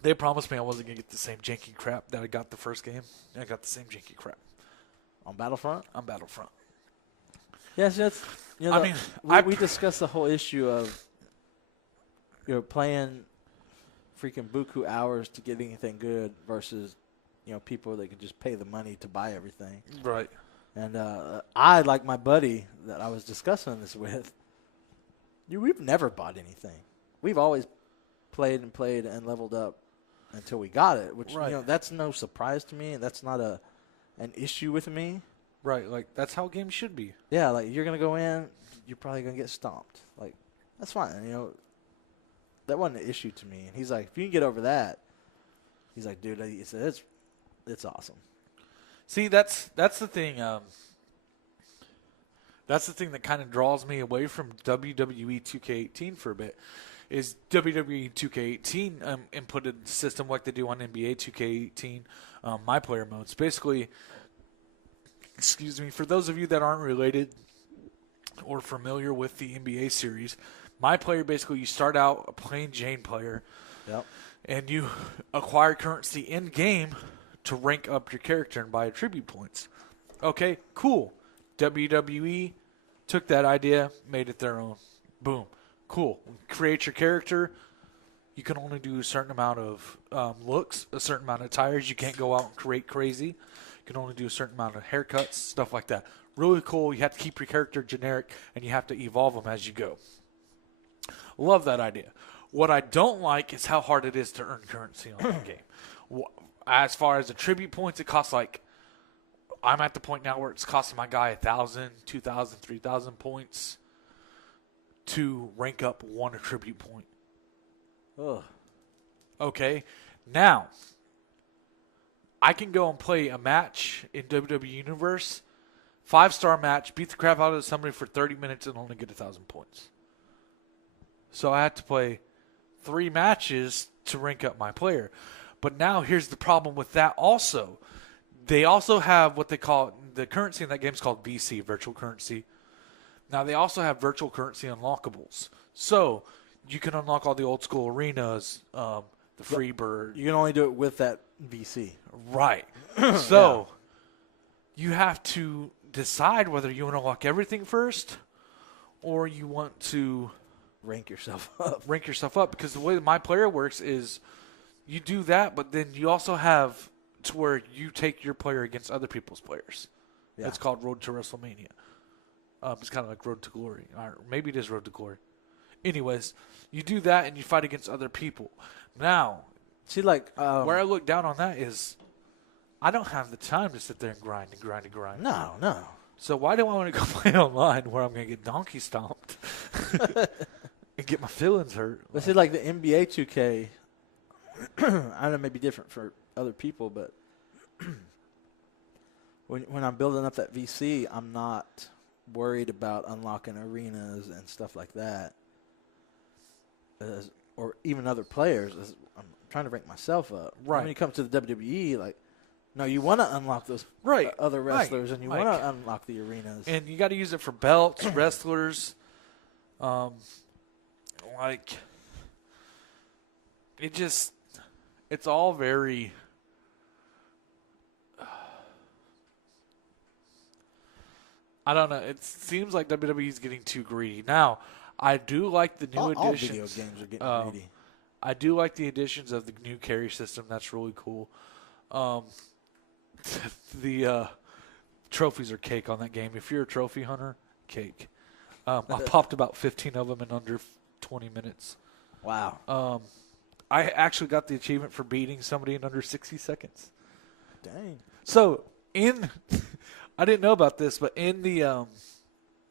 They promised me I wasn't gonna get the same janky crap that I got the first game. And I got the same janky crap On Battlefront? on Battlefront. Yes, that's. You know, I mean, we discussed the whole issue of playing freaking buku hours to get anything good versus people that could just pay the money to buy everything. Right. And I, like my buddy that I was discussing this with, we've never bought anything. We've always played and leveled up until we got it, which Right. that's no surprise to me, and that's not an issue with me. Right. Like that's how games should be. Yeah, like you're gonna go in, you're probably gonna get stomped. Like that's fine. That wasn't an issue to me. And he's like, if you can get over that, he's like, dude, it's awesome. See, that's the thing. That's the thing that kind of draws me away from WWE 2K18 for a bit. Is WWE 2K18 inputted system like they do on NBA 2K18 my player modes. Basically, excuse me, for those of you that aren't related or familiar with the NBA series, my player basically you start out a plain Jane player, Yep. and you acquire currency in game to rank up your character and buy attribute points. Okay, cool. WWE took that idea, made it their own. Boom. Cool. Create your character. You can only do a certain amount of looks, a certain amount of tires. You can't go out and create crazy. You can only do a certain amount of haircuts, stuff like that. Really cool. You have to keep your character generic, and you have to evolve them as you go. Love that idea. What I don't like is how hard it is to earn currency on that game. As far as attribute points, it costs I'm at the point now where it's costing my guy 1,000, 2,000, 3,000 points to rank up one attribute point. Ugh. Okay, now I can go and play a match in WWE Universe, 5-star match, beat the crap out of somebody for 30 minutes and only get 1,000 points. So I had to play 3 matches to rank up my player. But now here's the problem with that also. They also have what they call, the currency in that game is called VC, virtual currency. Now they also have virtual currency unlockables. So you can unlock all the old school arenas, the Freebird. You can only do it with that VC. Right. So you have to decide whether you want to unlock everything first or you want to Rank yourself up. rank yourself up, because the way my player works is you do that, but then you also have to where you take your player against other people's players. Yeah. It's called Road to WrestleMania. It's kind of like Road to Glory, or maybe it is Road to Glory. Anyways, you do that and you fight against other people. Now, See, like, where I look down on that is I don't have the time to sit there and grind and grind and grind. no. So why do I want to go play online where I'm going to get donkey stomped and get my feelings hurt? But see, like the NBA 2K, I know it may be different for other people, but when I'm building up that VC, I'm not worried about unlocking arenas and stuff like that, or even other players. I'm trying to rank myself up. Right. When you come to the WWE, like, no, you want to unlock those Right. other Right. wrestlers, and you Like- want to unlock the arenas. And you got to use it for belts, wrestlers. It's all very. I don't know. It seems like WWE's getting too greedy. Now, I do like the new All additions. video games are getting greedy. I do like the additions of the new carry system. That's really cool. The trophies are cake on that game. If you're a trophy hunter, cake. I popped about 15 of them in under 20 minutes. Wow. I actually got the achievement for beating somebody in under 60 seconds. Dang. So, I didn't know about this, but in the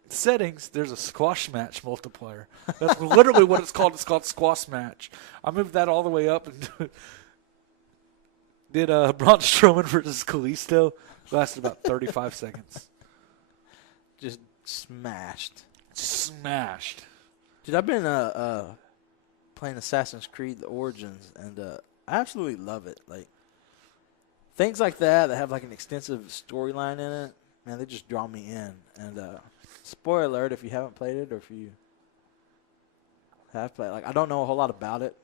settings, there's a squash match multiplier. That's literally what it's called. It's called squash match. I moved that all the way up and did Braun Strowman versus Kalisto. Lasted about 35 seconds. Just smashed. Smashed. Dude, I've been playing Assassin's Creed: The Origins, and I absolutely love it. Like things like that have like an extensive storyline in it. Man, they just draw me in. And spoiler alert, if you haven't played it or if you have played, like I don't know a whole lot about it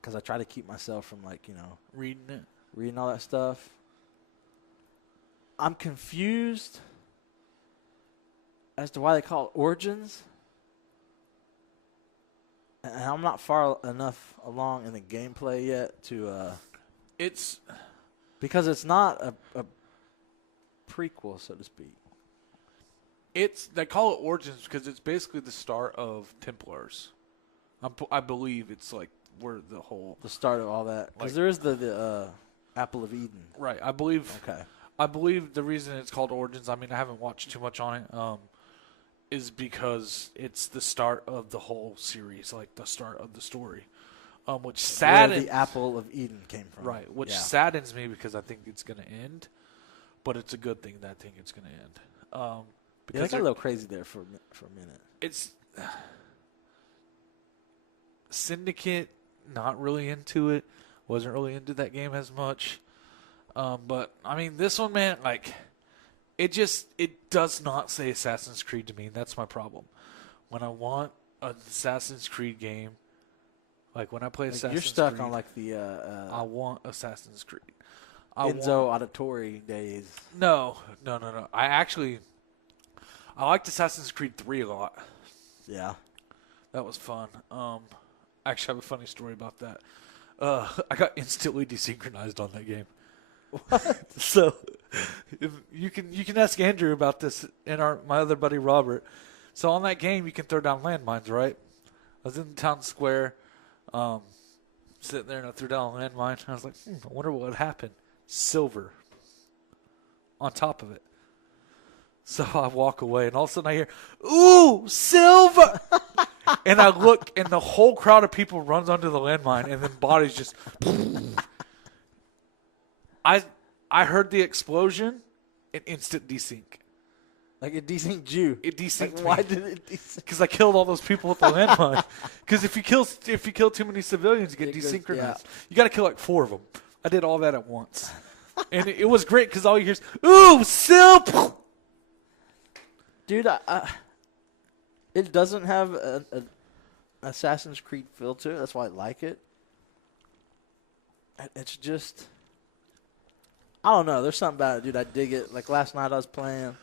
because I try to keep myself from like reading all that stuff. I'm confused as to why they call it Origins. And I'm not far enough along in the gameplay yet to It's because it's not a prequel, so to speak. they call it Origins because it's basically the start of Templars. I believe it's like where The start of all that. Because there is the Apple of Eden. right. I believe Okay. I believe the reason it's called Origins, I mean, I haven't watched too much on it, is because it's the start of the whole series, like the start of the story, which Where saddens the Apple of Eden came from. right, which Yeah. saddens me because I think it's going to end, but it's a good thing that I think it's going to end. Yeah, Because they got a little crazy there for a minute. it's Syndicate, not really into it, wasn't really into that game as much. But I mean, this one, man, like it does not say Assassin's Creed to me, and that's my problem. When I want an Assassin's Creed game, like when I play Like, Assassin's you're stuck Creed, on like the I want Assassin's Creed. Enzo Auditore days. No. I liked Assassin's Creed 3 a lot. Yeah. That was fun. I actually have a funny story about that. I got instantly desynchronized on that game. So if you can ask Andrew about this and my other buddy Robert. So on that game you can throw down landmines, right? I was in the town square, sitting there and I threw down a landmine. I was like, I wonder what would happen. Silver on top of it. So I walk away and all of a sudden I hear, "Ooh, silver!" And I look and the whole crowd of people runs onto the landmine and then bodies just. I heard the explosion and instant desync. Like it desynced you. It desynced Like, why me. did it desync? Because I killed all those people with the landmine. Because if you kill too many civilians, you get It goes- desynchronized. yeah. You got to kill like 4 of them. I did all that at once, and it was great because all you hear is "Ooh, silver!" Dude, it doesn't have an Assassin's Creed feel to it. That's why I like it. It's just, I don't know. There's something about it, dude. I dig it. Like last night I was playing.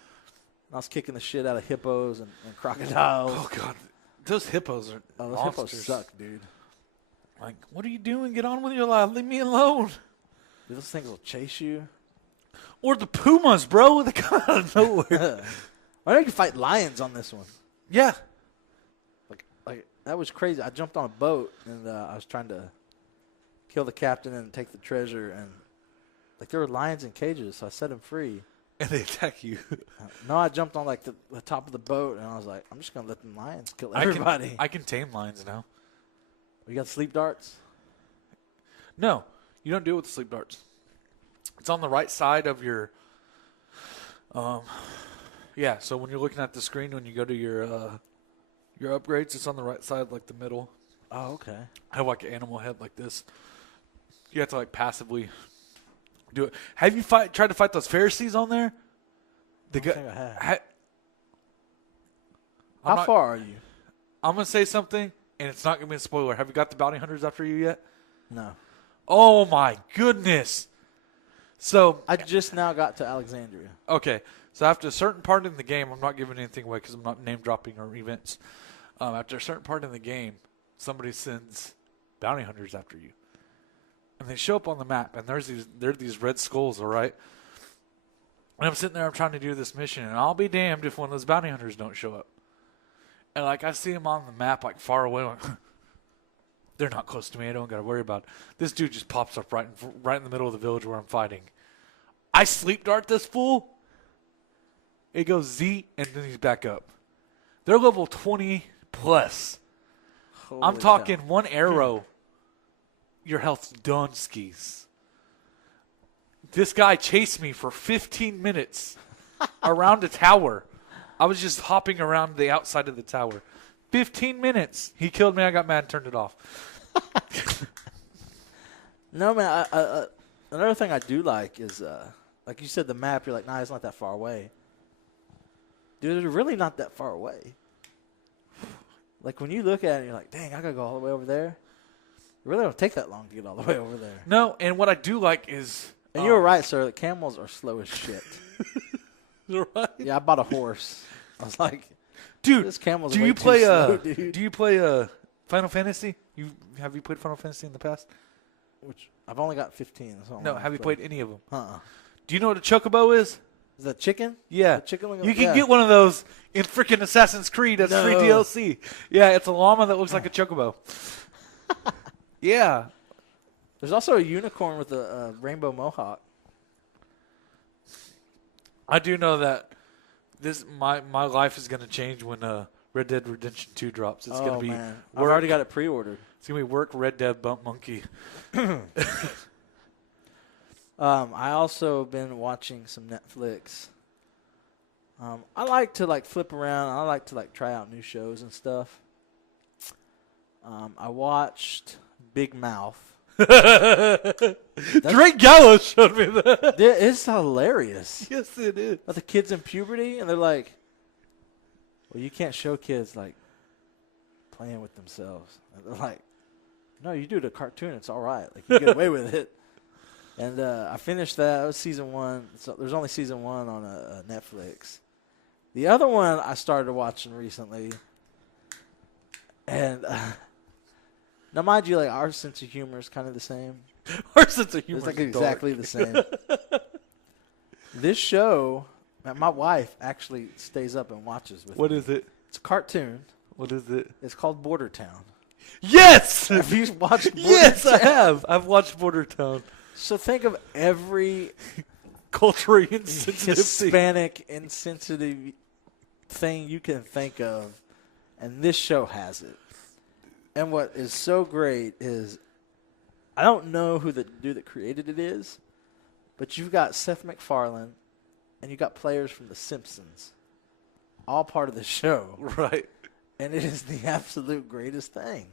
I was kicking the shit out of hippos and crocodiles. Oh God, those hippos are Oh, those monsters. hippos suck, dude. Like, what are you doing? Get on with your life. Leave me alone. Dude, those things will chase you. Or the pumas, bro. They come out of nowhere. I think you fight lions on this one. Yeah. Like that was crazy. I jumped on a boat and I was trying to kill the captain and take the treasure, and like there were lions in cages, so I set them free. And they attack you. No, I jumped on like the top of the boat, and I was like, I'm just gonna let the lions kill everybody. I can tame lions now. You got sleep darts? No, you don't do it with the sleep darts. It's on the right side of your. Yeah. So when you're looking at the screen, when you go to your upgrades, it's on the right side, like the middle. Oh, okay. I have like an animal head like this. You have to like passively do it. Have you tried to fight those Pharisees on there? I don't think I have. How far are you? I'm gonna say something, and it's not gonna be a spoiler. Have you got the bounty hunters after you yet? No. Oh my goodness! So I just now got to Alexandria. okay, So after a certain part in the game, I'm not giving anything away because I'm not name dropping or events. After a certain part in the game, somebody sends bounty hunters after you, and they show up on the map, and there are these red skulls, all right. And I'm sitting there, I'm trying to do this mission, and I'll be damned if one of those bounty hunters don't show up. And like I see them on the map, like far away, like, they're not close to me. I don't got to worry about it. This dude just pops up right in the middle of the village where I'm fighting. I sleep dart this fool. It goes Z, and then he's back up. They're level 20 plus. Holy I'm talking cow. one arrow, your health's done skis. This guy chased me for 15 minutes around a tower. I was just hopping around the outside of the tower. 15 minutes. He killed me. I got mad and turned it off. No, man. Another thing I do like is, like you said, the map. You're like, nah, it's not that far away. Dude, it's really not that far away. Like, when you look at it, you're like, dang, I got to go all the way over there. It really don't take that long to get all the way over there. No, and what I do like is... And you were right, sir. The camels are slow as shit. right? Yeah, I bought a horse. I was like, Dude, this camel's do way you too play slow, dude. Do you play Final Fantasy? Have you played Final Fantasy in the past? Which I've only got 15. So No, have you played any of them? Uh-uh. Do you know what a chocobo is? Is that chicken? Yeah. The chicken You can get one of those in freaking Assassin's Creed as free No. DLC. Yeah, it's a llama that looks like a chocobo. Yeah. There's also a unicorn with a rainbow mohawk. I do know that my life is going to change when Red Dead Redemption 2 drops. It's going to be man. I've already got it pre-ordered. It's going to be work Red Dead Bump Monkey. I also been watching some Netflix. I like to flip around. I like to try out new shows and stuff. I watched Big Mouth. Drake Gallo showed me that. It's hilarious. Yes, it is. About the kids in puberty, and they're like, well, you can't show kids playing with themselves. And they're like, no, you do it a cartoon. It's all right. Like, you get away with it. And I finished that. It was season 1. So there's only season 1 on Netflix. The other one I started watching recently, and now, mind you, our sense of humor is kind of the same. Our sense of humor It's is exactly the same. This show, my wife actually stays up and watches with What me. is it? It's a cartoon. What is it? It's called Border Town. Yes! Have you watched Border Yes, I Town? have. I've watched Border Town. So think of every Culturally insensitive thing. Hispanic insensitive thing you can think of, and this show has it. And what is so great is, I don't know who the dude that created it is, but you've got Seth MacFarlane, and you've got players from The Simpsons, all part of the show. Right. And it is the absolute greatest thing.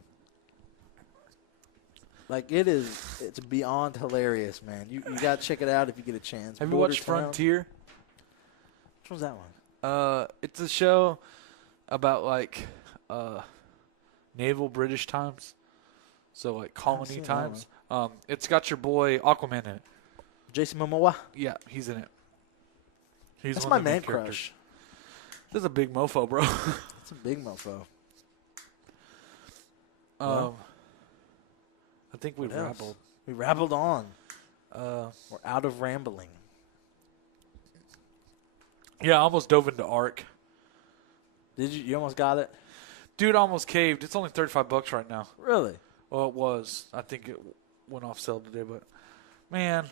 It's beyond hilarious, man. You got to check it out if you get a chance. Have you Border watched Town. Frontier? Which one's that one? It's a show about naval British times, so colony seen that times. It's got your boy Aquaman in it. Jason Momoa. Yeah, he's in it. He's That's one my of the main man characters. crush. This is a big mofo, bro. It's a big mofo. I think we've What else? rabbled. We rabbled on. We're out of rambling. Yeah, I almost dove into Ark. Did you? You almost got it? Dude, I almost caved. It's only $35 right now. Really? Well, it was. I think it went off sale today, but man,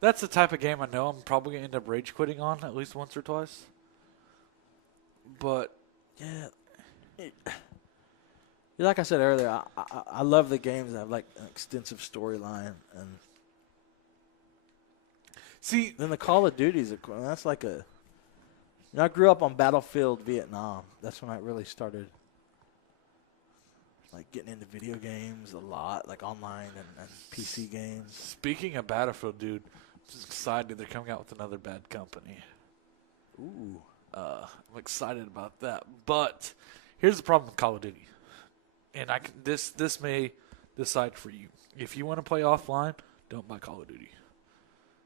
that's the type of game I know I'm probably gonna end up rage quitting on at least once or twice. But Yeah. Like I said earlier, I love the games that have an extensive storyline, and see, then the Call of Duties. That's I grew up on Battlefield Vietnam. That's when I really started getting into video games a lot, online and PC games. speaking of Battlefield, dude, I'm just excited they're coming out with another Bad Company. Ooh. I'm excited about that. But here's the problem with Call of Duty, and this may decide for you. If you want to play offline, don't buy Call of Duty.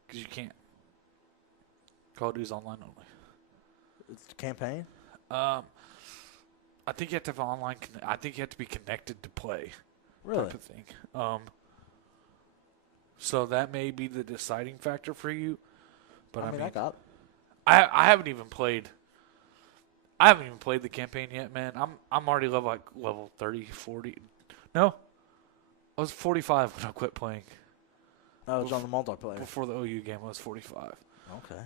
because you can't. Call of Duty's online only. It's the campaign. I think you have to have online. I think you have to be connected to play. Really? Type of thing. So that may be the deciding factor for you. But I mean, I got. I haven't even played. I haven't even played the campaign yet, man. I'm already level 30, 40. No, I was 45 when I quit playing. I was on the multiplayer. Before the OU game, I was 45. Okay.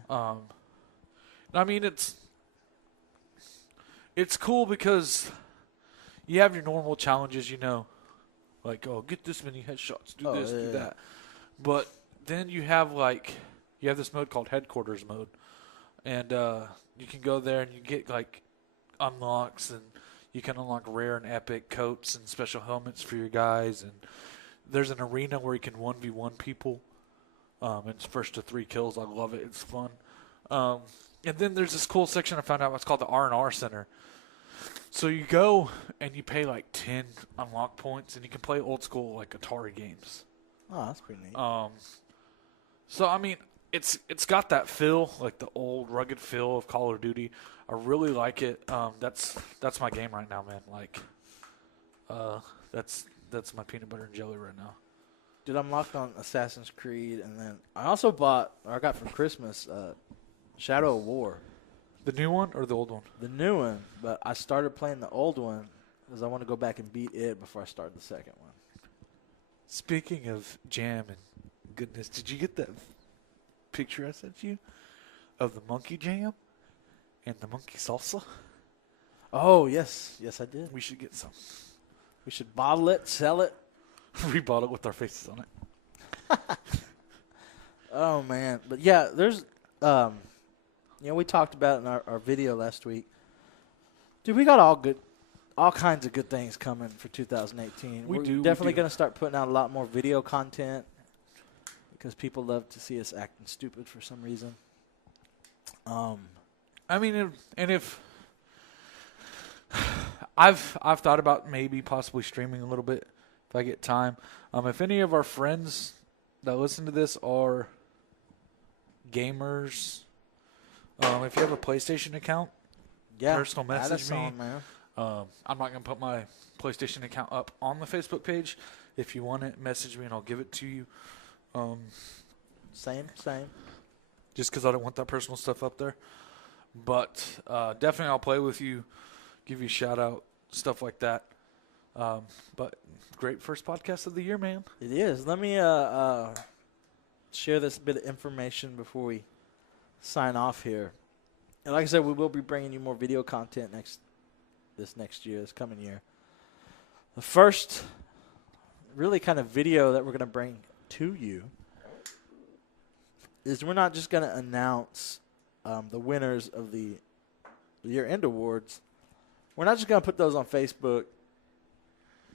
I mean, it's cool because you have your normal challenges, like, oh, get this many headshots, do this, do that. But then you have this mode called Headquarters mode, and you can go there and you get unlocks, and you can unlock rare and epic coats and special helmets for your guys, and there's an arena where you can 1v1 people. It's first to 3 kills. I love it. It's fun. And then there's this cool section I found out. It's called the R&R Center. So you go and you pay 10 unlock points, and you can play old school Atari games. Oh, that's pretty neat. So I mean, it's got that feel, the old rugged feel of Call of Duty. I really like it. That's my game right now, man. That's my peanut butter and jelly right now. Dude, I'm locked on Assassin's Creed, and then I also I got from Christmas, Shadow of War. The new one or the old one? The new one, but I started playing the old one because I want to go back and beat it before I start the second one. Speaking of jam and goodness, did you get that picture I sent you of the monkey jam and the monkey salsa? Oh, yes. Yes, I did. We should get some. We should bottle it, sell it. We bought it with our faces on it. Oh, man. But, yeah, there's, we talked about it in our video last week. Dude, we got all kinds of good things coming for 2018. We're definitely going to start putting out a lot more video content because people love to see us acting stupid for some reason. I mean, if I've thought about maybe possibly streaming a little bit if I get time. If any of our friends that listen to this are gamers, if you have a PlayStation account, personal message me. Man. I'm not going to put my PlayStation account up on the Facebook page. If you want it, message me and I'll give it to you. Same. Just because I don't want that personal stuff up there. But definitely I'll play with you, give you a shout out, stuff like that. But great first podcast of the year, man. It is. Let me share this bit of information before we sign off here. And like I said, we will be bringing you more video content this coming year. The first really kind of video that we're going to bring to you is we're not just going to announce the winners of the year-end awards. We're not just going to put those on Facebook,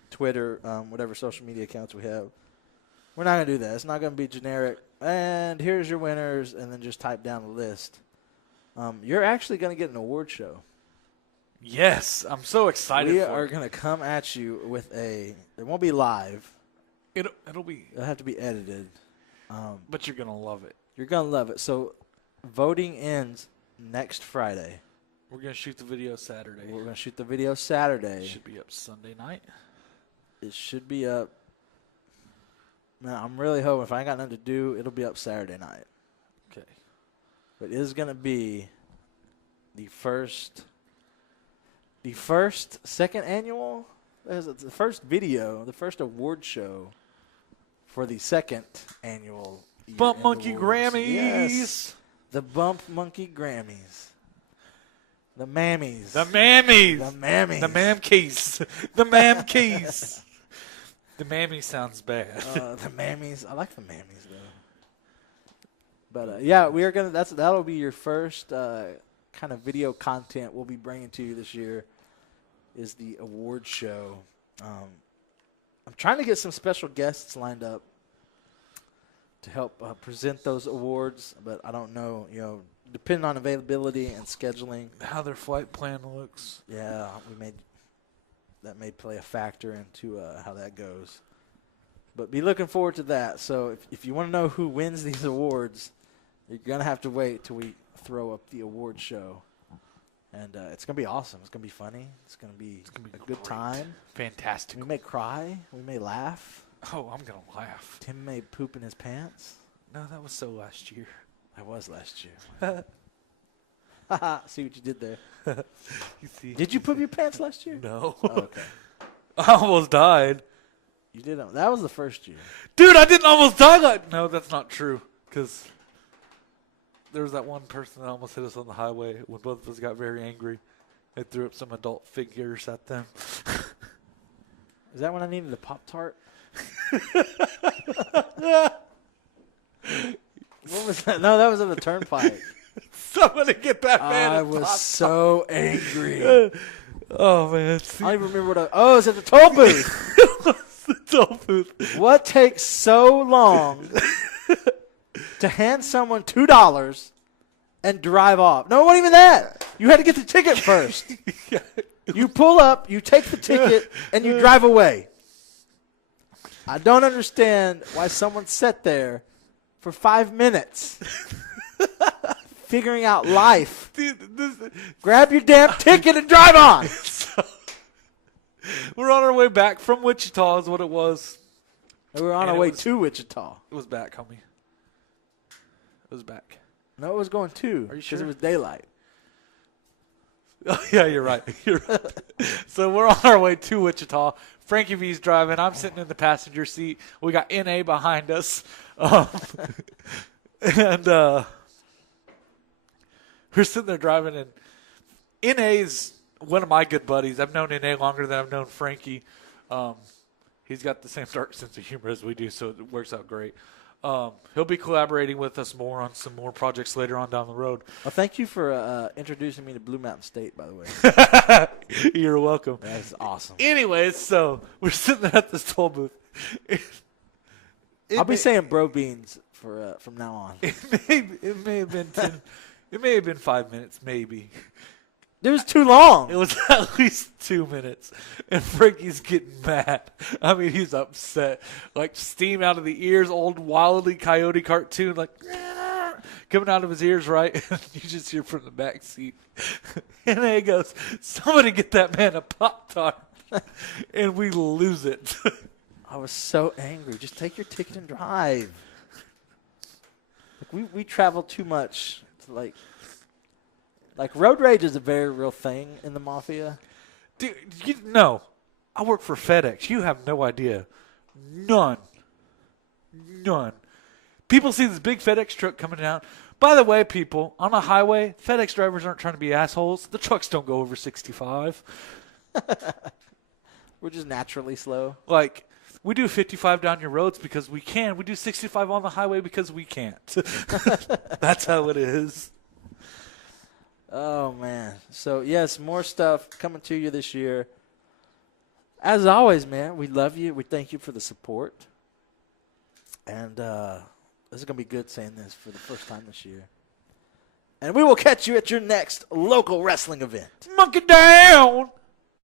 Twitter, whatever social media accounts we have. We're not going to do that. It's not going to be generic, and here's your winners, and then just type down the list. You're actually going to get an award show. Yes, I'm so excited We for are it. going to come at you with it won't be live. It'll be, It'll have to be edited. but you're going to love it. You're going to love it. So voting ends next Friday. We're going to shoot the video Saturday. We're going to shoot the video Saturday. It should be up Sunday night. It should be up. Man, I'm really hoping if I ain't got nothing to do, it'll be up Saturday night. Okay. But it is going to be the second annual, the first video, the first award show for the second annual Bump year-end Monkey awards. Grammys. Yes, the Bump Monkey Grammys. The Mammies. The Mammies. The Mammies. The Mam Keys. The Mam Keys. The Mammy sounds bad. The Mammies. I like the Mammies though. But yeah, we are gonna. That'll be your first kind of video content we'll be bringing to you this year. Is the award show. I'm trying to get some special guests lined up to help present those awards, but I don't know. Depending on availability and scheduling. How their flight plan looks. Yeah, that may play a factor into how that goes. But be looking forward to that. So if you want to know who wins these awards, You're going to have to wait till we throw up the award show. And it's going to be awesome. It's going to be funny. It's going to be a good great. time. Fantastic. We may cry. We may laugh. Oh, I'm going to laugh. Tim may poop in his pants. No, that was so last year. I was last year. See what you did there. You see? Did you poop your pants last year? No. Oh, okay. I almost died. You did. That was the first year. Dude, I didn't almost die. No, that's not true. Because there was that one person that almost hit us on the highway when both of us got very angry. They threw up some adult figures at them. Is that when I needed a Pop-Tart? What was that? No, that was in the turnpike. Somebody get that man I a was Pop-Tart. so angry. Oh, man. I don't even remember what oh, it's at the toll booth. The toll booth. What takes so long to hand someone $2 and drive off? No, it wasn't even that. You had to get the ticket first. You pull up, you take the ticket, and you drive away. I don't understand why someone sat there for 5 minutes figuring out life. Dude, Grab your damn ticket and drive on. we're on our way back from Wichita is what it was. We were on And our it way was- to Wichita. It was back, homie. It was back. No, it was going to. Are you Because sure? it was daylight. Oh, yeah, you're right. You're right. So we're on our way to Wichita. Frankie V's driving. I'm sitting in the passenger seat. We got NA behind us. And we're sitting there driving, and NA's one of my good buddies. I've known NA longer than I've known Frankie. He's got the same dark sense of humor as we do, so it works out great. He'll be collaborating with us more on some more projects later on down the road. Well, thank you for introducing me to Blue Mountain State, by the way. You're welcome. That is awesome. Anyways, so we're sitting there at this toll booth. I'll be saying bro beans from now on. It may have been 10. It may have been 5 minutes, maybe. It was too long. It was at least 2 minutes, and Frankie's getting mad. I mean, he's upset, like steam out of the ears, old Wile E. Coyote cartoon, like coming out of his ears, right? You just hear from the back seat, and then he goes, "Somebody get that man a Pop-Tart," and we lose it. I was so angry. Just take your ticket and drive. Like we travel too much to like road rage is a very real thing in the mafia. Dude, no. I work for FedEx. You have no idea. None. People see this big FedEx truck coming down. By the way, people, on a highway, FedEx drivers aren't trying to be assholes. The trucks don't go over 65. We're just naturally slow. Like, we do 55 down your roads because we can. We do 65 on the highway because we can't. That's how it is. Oh, man. So, yes, more stuff coming to you this year. As always, man, we love you. We thank you for the support. And this is going to be good saying this for the first time this year. And we will catch you at your next local wrestling event. Monkey down!